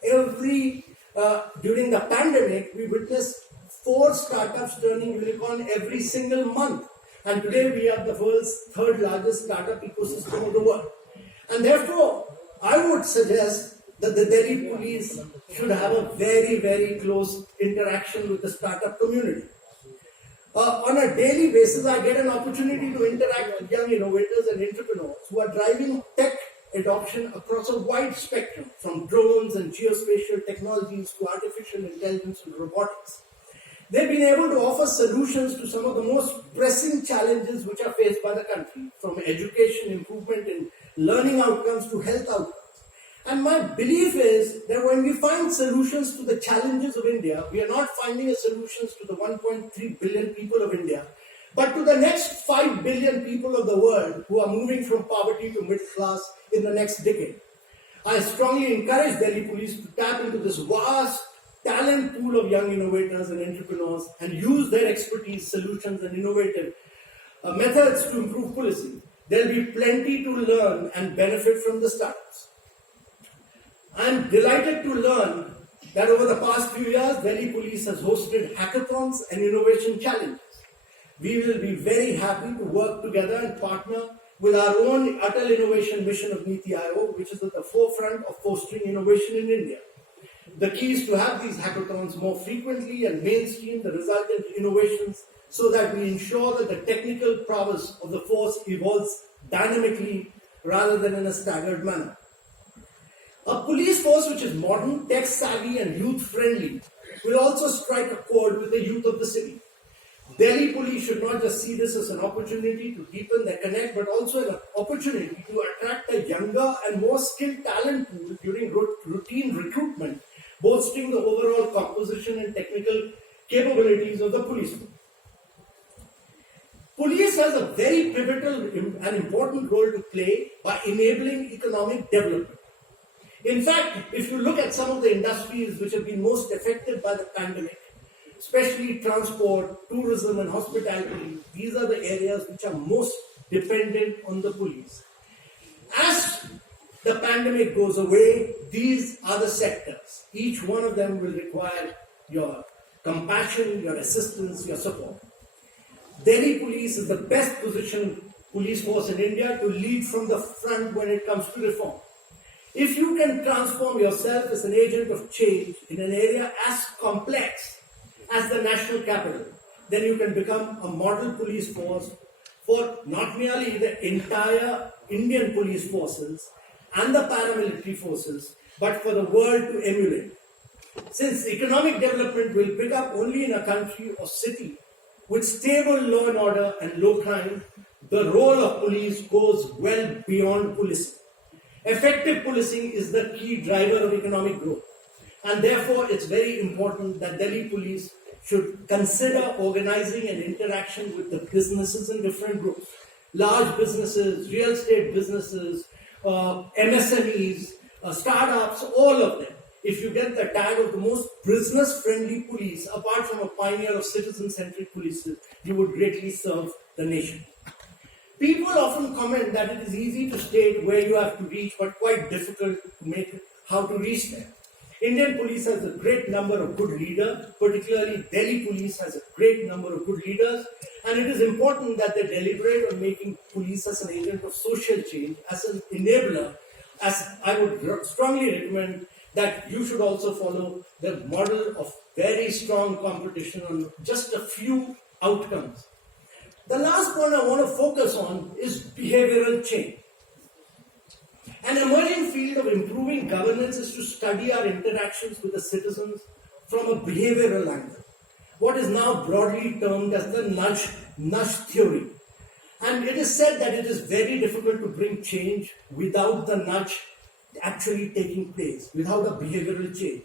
during the pandemic, we witnessed 4 startups turning unicorn every single month. And today we have the world's 3rd largest startup ecosystem of the world. And therefore, I would suggest that the Delhi police should have a very, very close interaction with the startup community. On a daily basis, I get an opportunity to interact with young innovators and entrepreneurs who are driving tech adoption across a wide spectrum, from drones and geospatial technologies to artificial intelligence and robotics. They've been able to offer solutions to some of the most pressing challenges which are faced by the country, from education improvement in learning outcomes to health outcomes. And my belief is that when we find solutions to the challenges of India, we are not finding solutions to the 1.3 billion people of India, but to the next 5 billion people of the world who are moving from poverty to middle class in the next decade. I strongly encourage Delhi police to tap into this vast talent pool of young innovators and entrepreneurs and use their expertise, solutions and innovative methods to improve policing. There will be plenty to learn and benefit from the startups. I am delighted to learn that over the past few years, Delhi police has hosted hackathons and innovation challenges. We will be very happy to work together and partner with our own Atal Innovation Mission of NITI Aayog, which is at the forefront of fostering innovation in India. The key is to have these hackathons more frequently and mainstream the resultant innovations so that we ensure that the technical prowess of the force evolves dynamically rather than in a staggered manner. A police force which is modern, tech-savvy and youth-friendly will also strike a chord with the youth of the city. Delhi police should not just see this as an opportunity to deepen their connect, but also an opportunity to attract a younger and more skilled talent pool during routine recruitment, bolstering the overall composition and technical capabilities of the police force. Police has a very pivotal and important role to play by enabling economic development. In fact, if you look at some of the industries which have been most affected by the pandemic, especially transport, tourism and hospitality, these are the areas which are most dependent on the police. As the pandemic goes away, these are the sectors. Each one of them will require your compassion, your assistance, your support. Delhi police is the best positioned police force in India to lead from the front when it comes to reform. If you can transform yourself as an agent of change in an area as complex as the national capital, then you can become a model police force for not merely the entire Indian police forces and the paramilitary forces, but for the world to emulate. Since economic development will pick up only in a country or city with stable law and order and low crime, the role of police goes well beyond policing. Effective policing is the key driver of economic growth, and therefore it's very important that Delhi police should consider organizing an interaction with the businesses in different groups. Large businesses, real estate businesses, MSMEs, startups, all of them. If you get the tag of the most business-friendly police, apart from a pioneer of citizen-centric police, you would greatly serve the nation. People often comment that it is easy to state where you have to reach, but quite difficult to make how to reach there. Indian police has a great number of good leaders, particularly Delhi police has a great number of good leaders, and it is important that they deliberate on making police as an agent of social change, as an enabler, as I would strongly recommend that you should also follow the model of very strong competition on just a few outcomes. The last point I want to focus on is behavioral change. An emerging field of improving governance is to study our interactions with the citizens from a behavioral angle, what is now broadly termed as the nudge theory. And it is said that it is very difficult to bring change without the nudge actually taking place, without a behavioral change.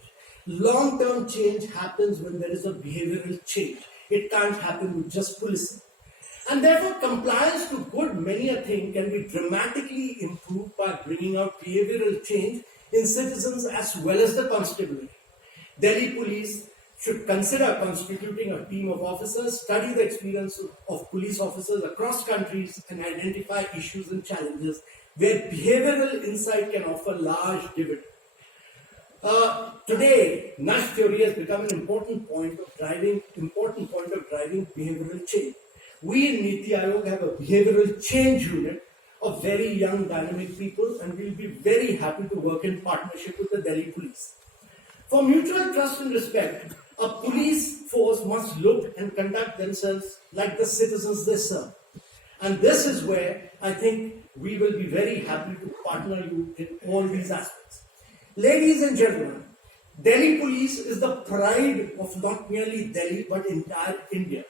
Long-term change happens when there is a behavioral change. It can't happen with just policing. And therefore, compliance to good many a thing can be dramatically improved by bringing out behavioral change in citizens as well as the constabulary. Delhi police should consider constituting a team of officers, study the experience of police officers across countries, and identify issues and challenges where behavioral insight can offer large dividends. Today, nudge theory has become an important point of driving behavioral change. We in NITI Aayog have a behavioral change unit of very young, dynamic people, and we'll be very happy to work in partnership with the Delhi police. For mutual trust and respect, a police force must look and conduct themselves like the citizens they serve. And this is where I think we will be very happy to partner you in all these aspects. Ladies and gentlemen, Delhi police is the pride of not merely Delhi but entire India.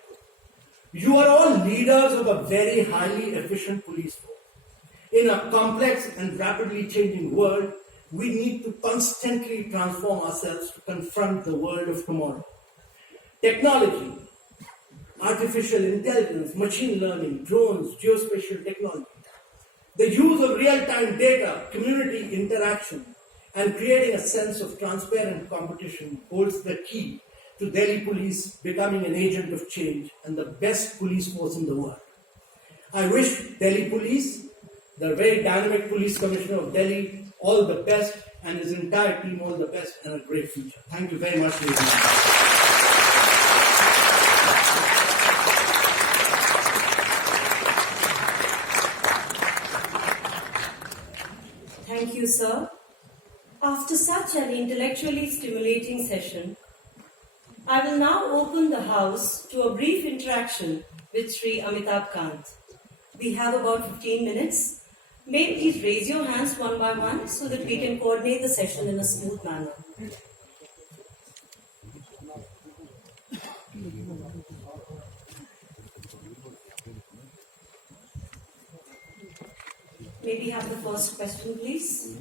You are all leaders of a very highly efficient police force. In a complex and rapidly changing world, we need to constantly transform ourselves to confront the world of tomorrow. Technology, artificial intelligence, machine learning, drones, geospatial technology, the use of real-time data, community interaction, and creating a sense of transparent competition holds the key to Delhi police becoming an agent of change and the best police force in the world. I wish Delhi police, the very dynamic police commissioner of Delhi, all the best, and his entire team all the best and a great future. Thank you very much, ladies and gentlemen. Thank you, sir. After such an intellectually stimulating session, I will now open the House to a brief interaction with Sri AMITABH KANT. We have about 15 minutes. May please raise your hands one by one so that we can coordinate the session in a smooth manner. May we have the first question, please?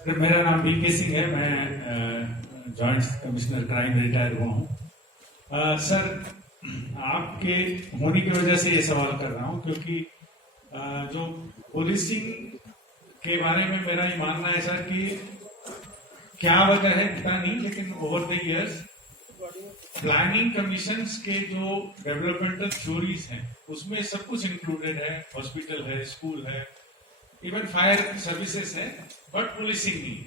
Sir, मेरा नाम BK Singh है। मैं joint commissioner crime retire हुआ हूँ। Sir, आपके होने की वजह से ये सवाल कर रहा हूँ क्योंकि जो पुलिसिंग के बारे में मेरा ये मानना है सर कि क्या वजह है पता नहीं, लेकिन over the years planning commissions के जो डेवलपमेंटल थ्योरीज हैं उसमें सब कुछ इंक्लूडेड है। हॉस्पिटल है, स्कूल है, इवन फायर सर्विसेज है, बट पुलिसिंग नहीं।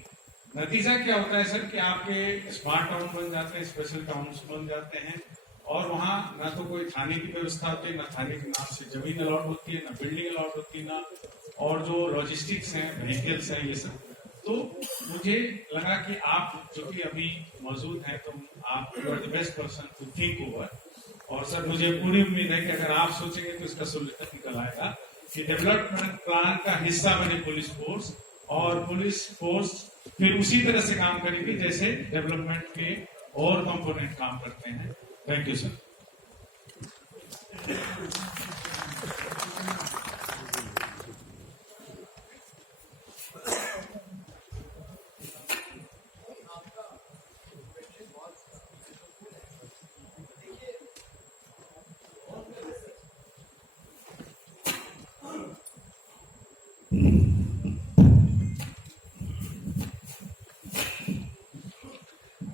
नतीजा क्या होता है सर कि आपके स्मार्ट टाउन बन जाते हैं, स्पेशल टाउन्स बन जाते हैं, और वहां ना तो कोई थाने की व्यवस्था होती है, ना थाने के नाम से जमीन अलॉट होती है, ना बिल्डिंग अलॉट होती है, ना और जो लॉजिस्टिक्स हैं, व्हीकल्स हैं, ये सब। तो मुझे लगा कि आप जो कि अभी मौजूद हैं, तो आप you are the best person to think over. और सर, मुझे पूरी उम्मीद है कि अगर आप सोचेंगे तो इसका सोल्यूशन निकल आएगा कि डेवलपमेंट प्लान का हिस्सा बने पुलिस फोर्स, और पुलिस फोर्स फिर उसी तरह से काम करेगी जैसे डेवलपमेंट के और कंपोनेंट काम करते हैं। Thank you sir.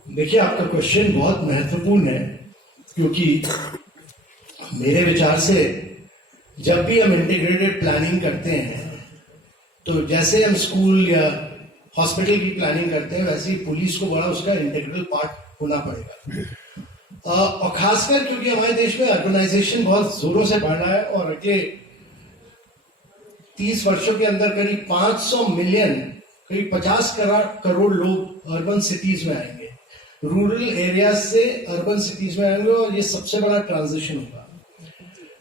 देखिए, आपका क्वेश्चन बहुत महत्वपूर्ण है क्योंकि मेरे विचार से जब भी हम इंटीग्रेटेड प्लानिंग करते हैं तो जैसे हम स्कूल या हॉस्पिटल की प्लानिंग करते हैं वैसे ही पुलिस को बड़ा उसका इंटीग्रल पार्ट होना पड़ेगा। और खासकर क्योंकि हमारे देश में अर्बनाइजेशन बहुत जोरों से बढ़ रहा है और अगले 30 वर्षों के अंदर करीब 500 मिलियन, करीब 50 करोड़ लोग अर्बन सिटीज में आएंगे, रूरल एरिया से अर्बन सिटीज में आएंगे, और ये सबसे बड़ा ट्रांजिशन होगा।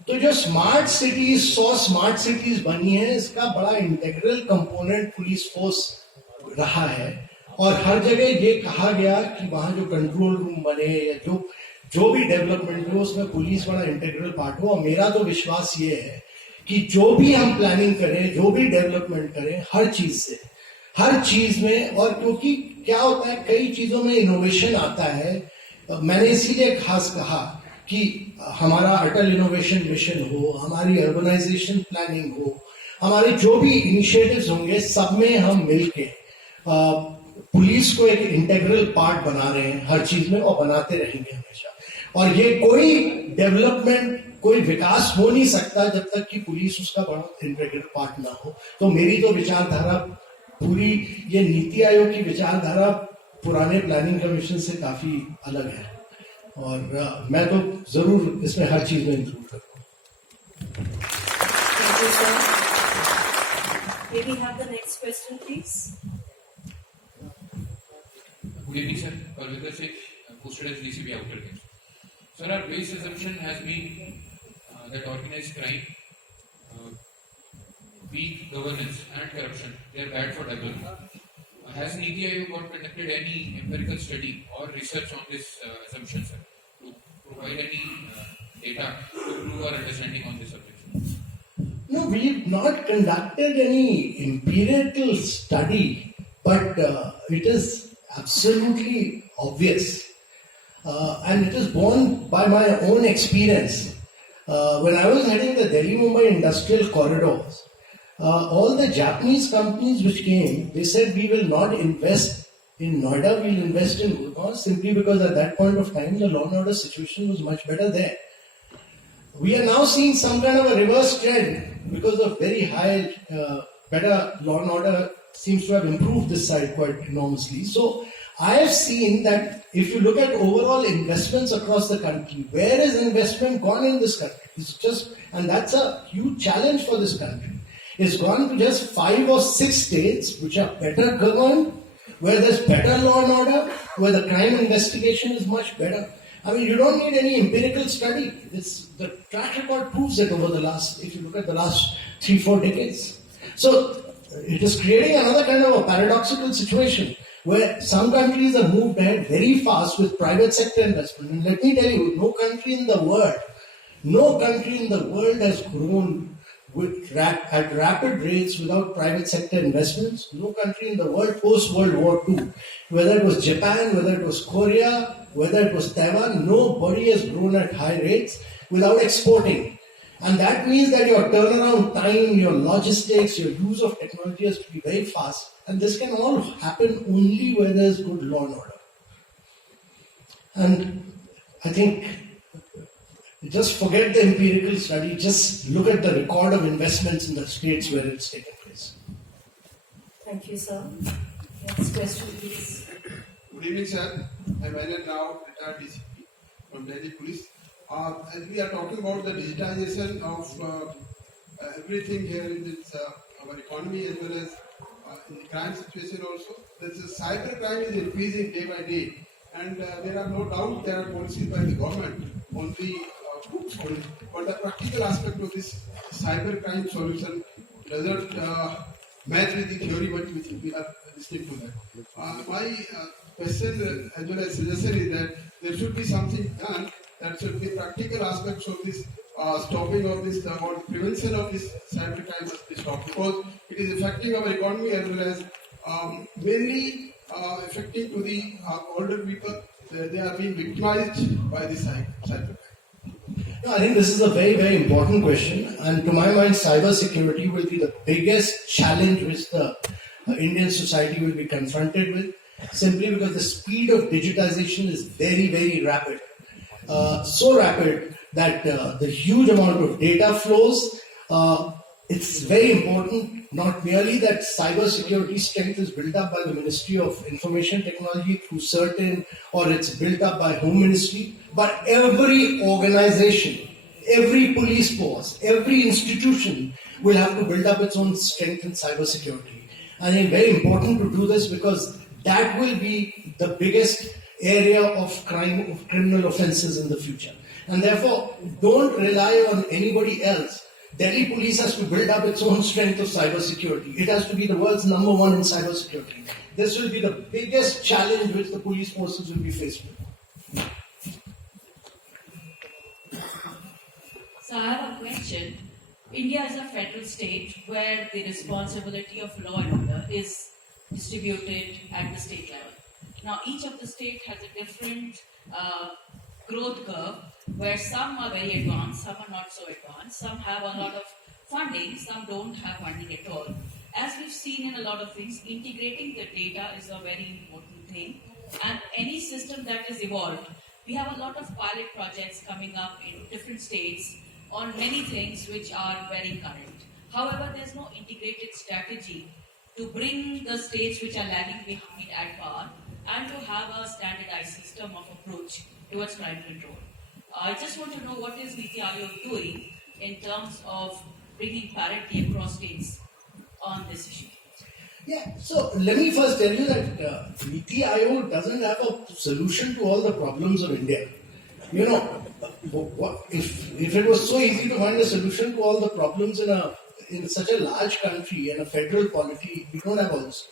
तो जो स्मार्ट सिटीज 100 स्मार्ट सिटीज बनी है, इसका बड़ा इंटीग्रल कंपोनेंट पुलिस फोर्स रहा है। और हर जगह ये कहा गया कि वहां जो कंट्रोल रूम बने या जो भी डेवलपमेंट हो उसमें पुलिस बड़ा इंटीग्रल पार्ट हो। और मेरा तो विश्वास ये है कि जो भी हम प्लानिंग करें, जो भी डेवलपमेंट करें, हर चीज में, और क्योंकि क्या होता है कई चीजों में इनोवेशन आता है, मैंने इसीलिए खास कहा कि हमारा अटल इनोवेशन मिशन हो, हमारी अर्बनाइजेशन प्लानिंग हो, हमारे जो भी इनिशिएटिव्स होंगे, सब में हम मिलके पुलिस को एक इंटीग्रल पार्ट बना रहे हैं हर चीज में, और बनाते रहेंगे हमेशा। और ये कोई डेवलपमेंट, कोई विकास हो नहीं सकता जब तक कि पुलिस उसका बड़ा इंटीग्रल पार्ट ना हो। तो मेरी तो विचारधारा पूरी, ये नीति आयोग की विचारधारा पुराने प्लानिंग कमीशन से काफी अलग है, और मैं तो जरूर इसमें हर चीज में इंक्लूड करूंगा। Thank you, sir. May we have the next question, please? Good evening, sir. Parvinder Sheikh, posted as DCP Outer Case. Sir, our base assumption has been that organized crime, weak governance and corruption, they are bad for development. Has NITI Aayog conducted any empirical study or research on this assumption, sir, to provide any data to improve our understanding on this subject? No, we've not conducted any empirical study, but it is absolutely obvious, and it is borne by my own experience. When I was heading the Delhi-Mumbai industrial corridors, all the Japanese companies which came, they said we will not invest in Noida, we'll invest in Gurgaon, simply because at that point of time the law and order situation was much better there. We are now seeing some kind of a reverse trend because of very high, better law and order seems to have improved this side quite enormously. So I have seen that if you look at overall investments across the country, where is investment gone in this country? It's just, and that's a huge challenge for this country. It's gone to just 5 or 6 states which are better governed, where there's better law and order, where the crime investigation is much better. I mean, you don't need any empirical study. The track record proves it over the last, if you look at the last 3-4 decades. So it is creating another kind of a paradoxical situation where some countries have moved ahead very fast with private sector investment. And let me tell you, no country in the world has grown at rapid rates without private sector investments. No country in the world post-World War II, whether it was Japan, whether it was Korea, whether it was Taiwan, nobody has grown at high rates without exporting. And that means that your turnaround time, your logistics, your use of technology has to be very fast. And this can all happen only where there is good law and order. And I think, just forget the empirical study, just look at the record of investments in the states where it's taken place. Thank you, sir. Next question, please. Good evening, sir. I'm Aayog now, retired DCP from Delhi Police. As we are talking about the digitization of everything here in this, our economy as well as in the crime situation also, cyber crime is increasing day by day, and there are no doubt there are policies by the government on the books only, but the practical aspect of this cyber crime solution doesn't match with the theory which we are listening to that. My question as well as suggestion is that there should be something done that should be practical aspects of this stopping of this or prevention of this cyber crime must be stopped, because it is affecting our economy as well as mainly affecting to the older people. They are being victimized by this cyber crime. No, I think this is a very, very important question, and to my mind, cyber security will be the biggest challenge which the Indian society will be confronted with, simply because the speed of digitization is very, very rapid. So rapid that the huge amount of data flows. It's very important not merely that cyber security strength is built up by the Ministry of Information Technology through certain, or it's built up by Home Ministry, but every organization, every police force, every institution will have to build up its own strength in cyber security. I think very important to do this because that will be the biggest area of crime, of criminal offences in the future. And therefore, don't rely on anybody else. Delhi police has to build up its own strength of cybersecurity. It has to be the world's number one in cybersecurity. This will be the biggest challenge which the police forces will be faced with. So I have a question. India is a federal state where the responsibility of law and order is distributed at the state level. Now each of the state has a different growth curve where some are very advanced, some are not so advanced, some have a lot of funding, some don't have funding at all. As we've seen in a lot of things, integrating the data is a very important thing, and any system that is evolved, we have a lot of pilot projects coming up in different states on many things which are very current. However, there's no integrated strategy to bring the states which are lagging behind at par and to have a standardized system of approach towards crime control. I just want to know what is NITI Aayog doing in terms of bringing parity across states on this issue. Yeah, so let me first tell you that NITI Aayog doesn't have a solution to all the problems of India. You know, if it was so easy to find a solution to all the problems in such a large country and a federal polity, we don't have all this.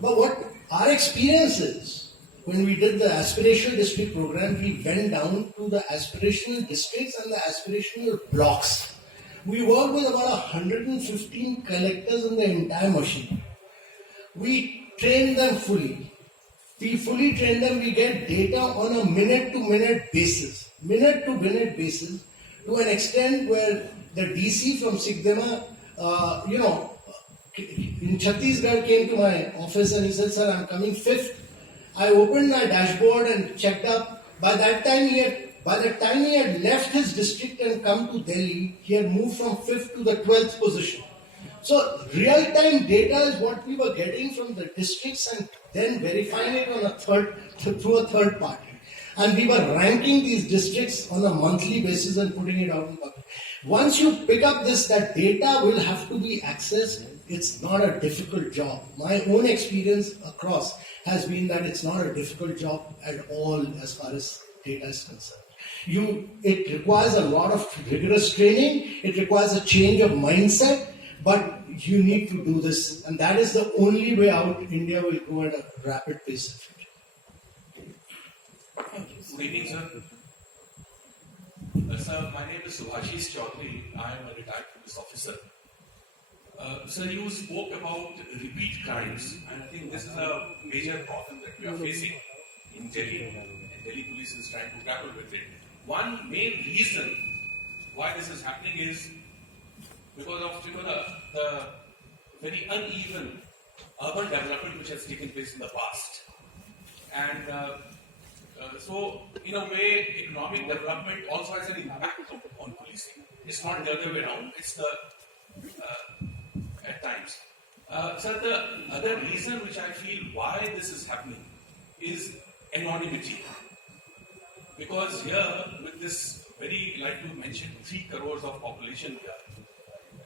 But what our experience is, when we did the aspirational district program, we went down to the aspirational districts and the aspirational blocks. We worked with about 115 collectors in the entire machine. We trained them fully. We fully train them. We get data on a minute-to-minute basis. Minute-to-minute basis, to an extent where the DC from Sikdema, in Chhattisgarh came to my office and he said, "Sir, I'm coming 5th. I opened my dashboard and checked up. By the time he had left his district and come to Delhi, he had moved from 5th to the 12th position. So real-time data is what we were getting from the districts and then verifying it on through a third party. And we were ranking these districts on a monthly basis and putting it out in public. Once you pick up that data will have to be accessed. It's not a difficult job. My own experience across has been that it's not a difficult job at all as far as data is concerned. It requires a lot of rigorous training. It requires a change of mindset. But you need to do this, and that is the only way out. India will go at a rapid pace. Good evening, sir. Sir, my name is Subhashish Chaudhary. I am a retired police officer. Sir, you spoke about repeat crimes, and I think this is a major problem that we are facing in Delhi, and Delhi police is trying to grapple with it. One main reason why this is happening is because of the very uneven urban development which has taken place in the past. And so, in a way, economic development also has an impact on policing. It's not the other way around, it's at times. Sir, the other reason which I feel why this is happening is anonymity. Because here, with this very, like you mentioned, 3 crores of population here,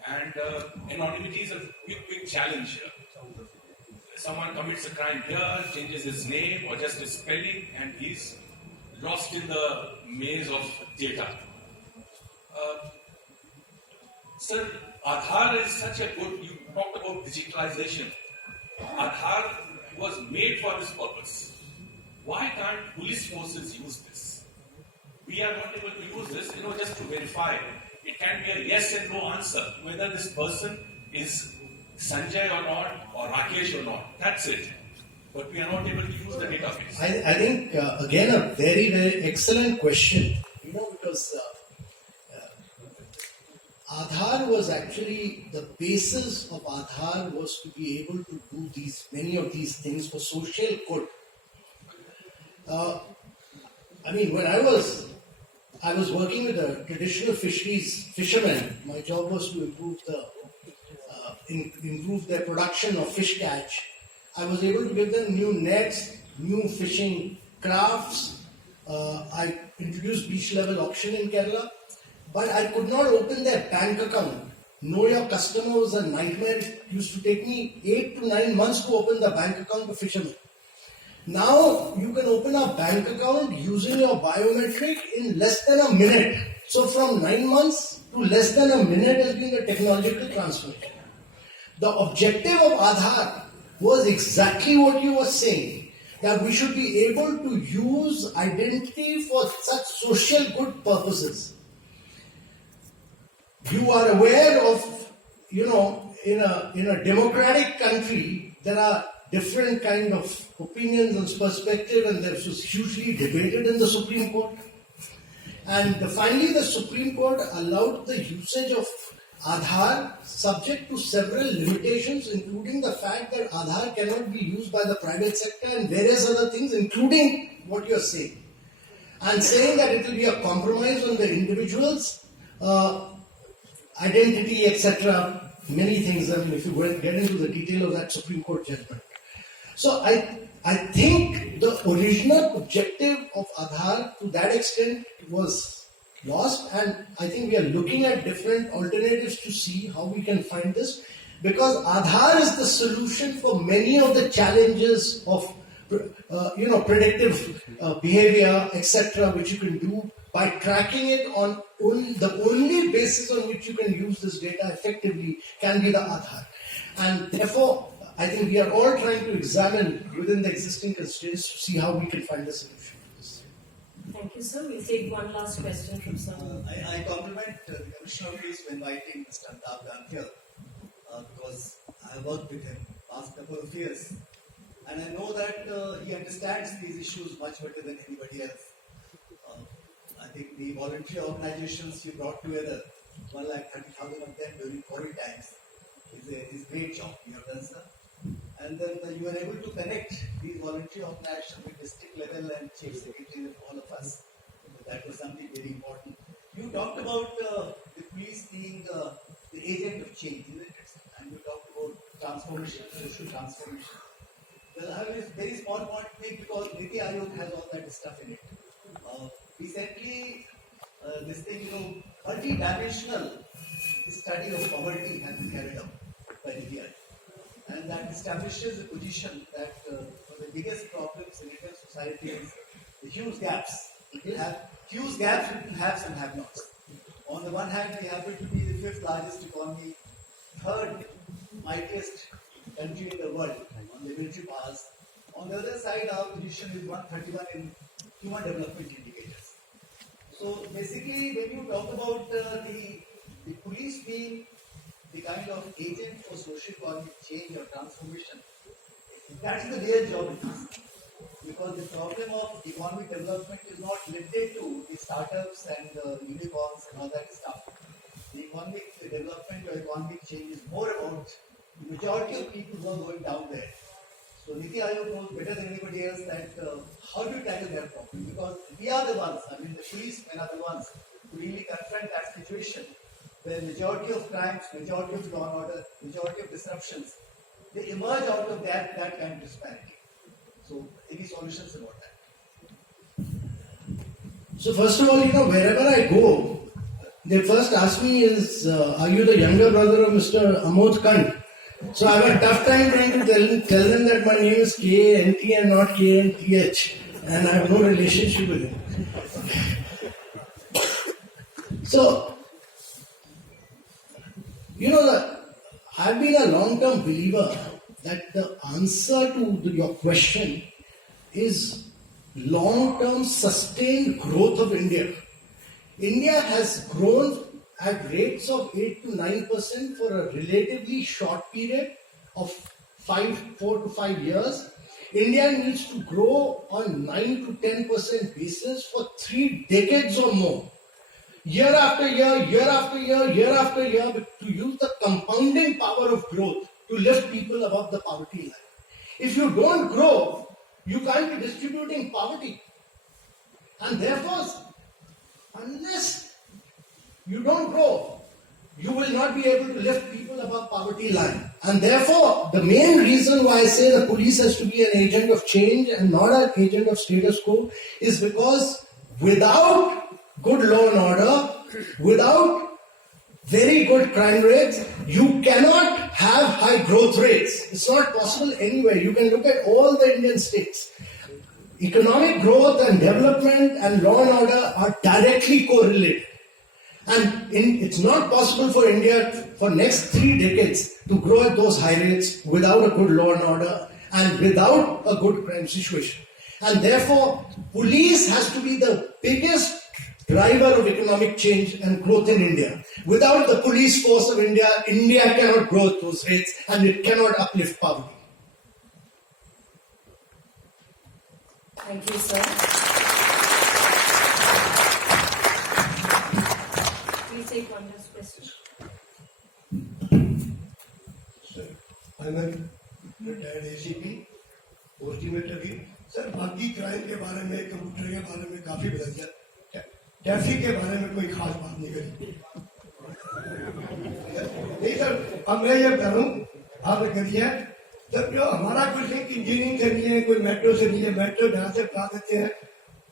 and anonymity is a big challenge here. Someone commits a crime here, changes his name or just his spelling, and he's lost in the maze of data. Sir, Aadhaar is such a good, you talked about digitalization. Aadhaar was made for this purpose. Why can't police forces use this? We are not able to use this, just to verify. It can be a yes and no answer, whether this person is Sanjay or not, or Rakesh or not. That's it. But we are not able to use the database. I think, again, a very, very excellent question. Because Aadhaar was actually, the basis of Aadhaar was to be able to do many of these things for social good. When I was working with the traditional fishermen. My job was to improve their production of fish catch. I was able to give them new nets, new fishing crafts. I introduced beach level auction in Kerala, but I could not open their bank account. Know your customer was a nightmare. It used to take me 8 to 9 months to open the bank account of fishermen. Now you can open a bank account using your biometric in less than a minute. So from 9 months to less than a minute has been the technological transformation. The objective of Aadhaar was exactly what you were saying, that we should be able to use identity for such social good purposes. You are aware of, in a democratic country, there are different kind of opinions and perspectives, and this was hugely debated in the Supreme Court. And finally, the Supreme Court allowed the usage of Aadhaar subject to several limitations, including the fact that Aadhaar cannot be used by the private sector and various other things, including what you are saying. And saying that it will be a compromise on the individual's identity, etc. Many things, I mean, if you get into the detail of that Supreme Court judgment. So I think the original objective of Aadhaar to that extent was lost, and I think we are looking at different alternatives to see how we can find this, because Aadhaar is the solution for many of the challenges of predictive behavior, etc., which you can do by tracking it on the only basis on which you can use this data effectively can be the Aadhaar. And therefore, I think we are all trying to examine within the existing constraints to see how we can find a solution to this. Thank you, sir. We'll take one last question from someone. I compliment the Commissioner of Police for inviting Mr. AMITABH here because I have worked with him past couple of years, and I know that he understands these issues much better than anybody else. I think the voluntary organizations you brought together, 130,000 of them during COVID times, is a great job you have done, sir. And then you are able to connect these voluntary organizations with district level and chief secretaries of all of us. That was something very important. You talked about the police being the agent of change, isn't it? And you talked about transformation, social transformation. Well, I have a very small point to make because NITI Aayog has all that stuff in it. Recently, this thing, multi-dimensional study of poverty has been carried out by NITI Aayog. And that establishes a position that one of the biggest problems in Indian society is the huge gaps. We have huge gaps between haves and have-nots. On the one hand, we happen to be the fifth largest economy, third mightiest country in the world on the military powers. On the other side, our position is 131 in human development indicators. So basically, when you talk about the police being the kind of agent for social economic change or transformation, that's the real job it is. Because the problem of economic development is not limited to the startups and the unicorns and all that stuff. The economic development or economic change is more about the majority of people who are going down there. So NITI Aayog knows better than anybody else that how to tackle that problem, because we are the ones, I mean the policemen are the ones who really confront that situation where majority of crimes, majority of law and order, majority of disruptions, they emerge out of that kind of disparity. So any solutions about that? So first of all, wherever I go, they first ask me are you the younger brother of Mr. KANT? So I have a tough time trying to tell them that my name is KANT and not KNTH, and I have no relationship with him. So, I've been a long-term believer that the answer to your question is long-term sustained growth of India. India has grown at rates of 8 to 9% for a relatively short period of 4 to 5 years. India needs to grow on 9 to 10% basis for 3 decades or more. Year after year, year after year, year after year, to use the compounding power of growth to lift people above the poverty line. If you don't grow, you can't be distributing poverty. And therefore, unless you don't grow, you will not be able to lift people above poverty line. And therefore, the main reason why I say the police has to be an agent of change and not an agent of status quo is because without good law and order, without very good crime rates, you cannot have high growth rates. It's not possible anywhere. You can look at all the Indian states. Economic growth and development and law and order are directly correlated. And it's not possible for India for next 3 decades to grow at those high rates without a good law and order and without a good crime situation. And therefore, police has to be the biggest driver of economic change and growth in India. Without the police force of India, India cannot grow at those rates and it cannot uplift poverty. Thank you, sir. Please take one last question. Sir, I'm a retired ACP, posting में टकी sir बाकी crime के बारे में computer के बारे में काफी बदल गया ट्रैफिक के बारे में कोई खास बात नहीं करी नहीं सर अब मैं ये कह रहा हूँ आपने करी है जब जो हमारा कुछ इंजीनियरिंग करनी है कोई मेट्रो से नहीं है मेट्रो यहाँ से बना देते हैं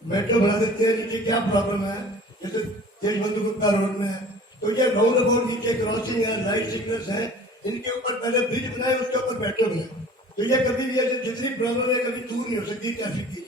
मेट्रो बना देते हैं नीचे क्या प्रॉब्लम है जैसे देश बंधु गुप्ता रोड में है तो ये राउंड अबाउट नीचे क्रॉसिंग है लाइट सिग्नल्स है इनके ऊपर पहले ब्रिज बनाए उसके ऊपर मेट्रो बनाए तो ये कभी भी जितनी प्रॉब्लम है कभी दूर नहीं हो सकती ट्रैफिक की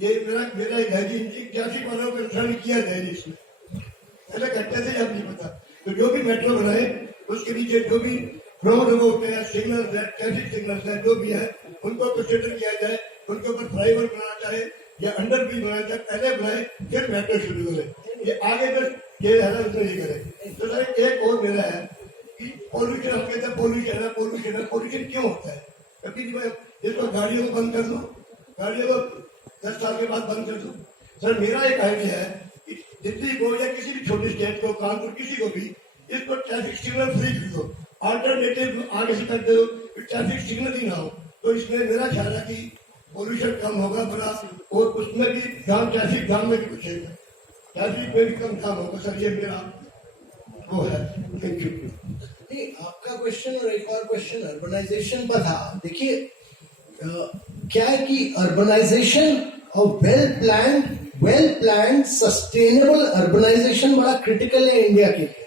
ये मेरा एक है कि ट्रैफिक वालों को नुकसान किया जाए इसमें ऐसा घटने से अब नहीं पता तो जो भी मेट्रो बनाए उसके नीचे जो भी राउंड अबाउट है सिग्नल्स है ट्रैफिक सिग्नल्स है जो भी है उनको कंसिडर किया जाए उनके ऊपर फ्लाईओवर बनाना चाहे या अंडर ब्रिज बनाना चाहे पहले बनाए फिर मेट्रो शुरू करे ये आगे बस ये है ना नहीं करे तो सर एक और मेरा है कि पॉल्यूशन हम कहते हैं पॉल्यूशन क्यों होता है कभी इसको गाड़ियों को बंद कर दो गाड़ियों को 10 साल के बाद बंद कर दो सर मेरा एक आइडिया है कि दिल्ली को या किसी भी छोटी स्टेट को कानपुर किसी को भी इसको ट्रैफिक सिग्नल फ्री कर दो अल्टरनेटिव आगे से कर दो ट्रैफिक सिग्नल ही ना हो तो इसमें मेरा ख्याल है कि पोल्यूशन कम होगा बड़ा और उसमें भी जाम ट्रैफिक जाम में भी बचेगा ट्रैफिक में भी कम जाम होगा सर ये मेरा वो है थैंक यू नहीं आपका क्वेश्चन और एक और क्वेश्चन अर्बनाइजेशन पर था देखिए क्या है कि अर्बनाइजेशन और वेल प्लान्ड सस्टेनेबल अर्बनाइजेशन बड़ा क्रिटिकल है इंडिया के लिए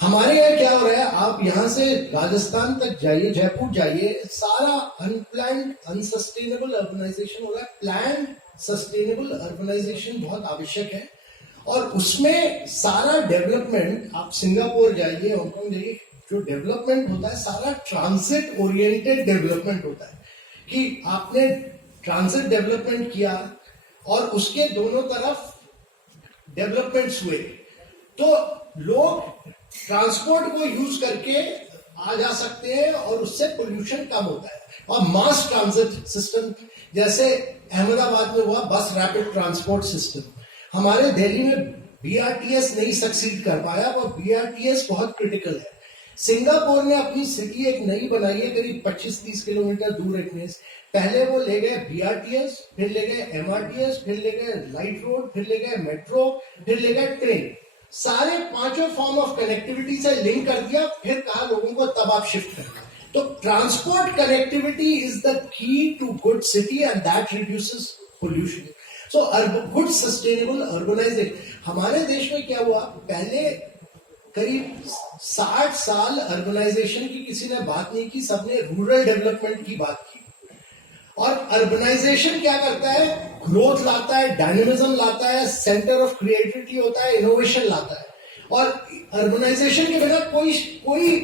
हमारे यहाँ क्या हो रहा है आप यहाँ से राजस्थान तक जाइए जयपुर जाइए सारा अनप्लैंड अनसस्टेनेबल अर्बनाइजेशन हो रहा है प्लान्ड सस्टेनेबल अर्बनाइजेशन बहुत आवश्यक है और उसमें सारा डेवलपमेंट आप सिंगापुर जाइए हांगकांग जाइए जो डेवलपमेंट होता है सारा ट्रांजिट ओरिएंटेड डेवलपमेंट होता है कि आपने ट्रांजिट डेवलपमेंट किया और उसके दोनों तरफ डेवलपमेंट्स हुए तो लोग ट्रांसपोर्ट को यूज करके आ जा सकते हैं और उससे पोल्यूशन कम होता है और मास ट्रांजिट सिस्टम जैसे अहमदाबाद में हुआ बस रैपिड ट्रांसपोर्ट सिस्टम हमारे दिल्ली में बीआरटीएस नहीं सक्सीड कर पाया और बीआरटीएस बहुत क्रिटिकल है सिंगापुर ने अपनी सिटी एक नई बनाई है करीब 25-30 किलोमीटर दूर एक में पहले वो ले गए बीआरटीएस फिर ले गए एमआरटीएस फिर ले गए लाइट रोड फिर ले गए मेट्रो फिर ले गए ट्रेन सारे 5 फॉर्म ऑफ कनेक्टिविटी से लिंक कर दिया फिर कहा लोगों को तब आप शिफ्ट करना तो transport connectivity is the key to good city and that reduces pollution so good sustainable urbanisation हमारे देश में क्या हुआ पहले करीब 60 साल अर्बनाइजेशन की किसी ने बात नहीं की सबने रूरल डेवलपमेंट की बात की और अर्बनाइजेशन क्या करता है ग्रोथ लाता है डायनेमिज्म लाता है सेंटर ऑफ क्रिएटिविटी होता है इनोवेशन लाता है और अर्बनाइजेशन के बिना कोई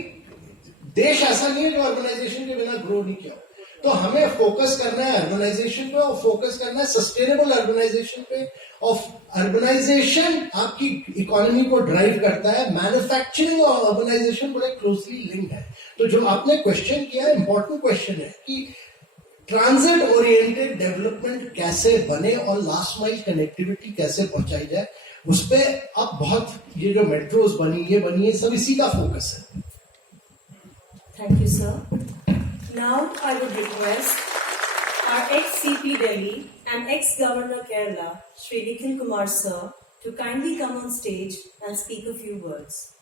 देश ऐसा नहीं है जो अर्बनाइजेशन के बिना ग्रो नहीं किया तो हमें फोकस करना है अर्बनाइजेशन पे और फोकस करना है सस्टेनेबल अर्बनाइजेशन पे और अर्बनाइजेशन आपकी इकोनॉमी को ड्राइव करता है मैन्युफैक्चरिंग और अर्बनाइजेशन बड़े क्लोजली लिंक्ड है तो जो आपने क्वेश्चन किया है इंपॉर्टेंट क्वेश्चन है कि ट्रांजिट ओरिएंटेड डेवलपमेंट कैसे बने और लास्ट माइल कनेक्टिविटी कैसे पहुंचाई जाए उस पर अब बहुत ये जो मेट्रोज बनी है सब इसी का फोकस है Thank you, sir. Now I would request our ex-CP Delhi and ex-Governor Kerala, Shri Nikhil Kumar sir, to kindly come on stage and speak a few words.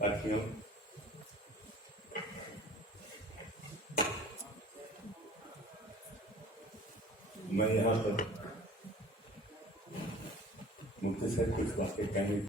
साथियों मैं यहाँ पर मुख्य से कुछ बातें कहने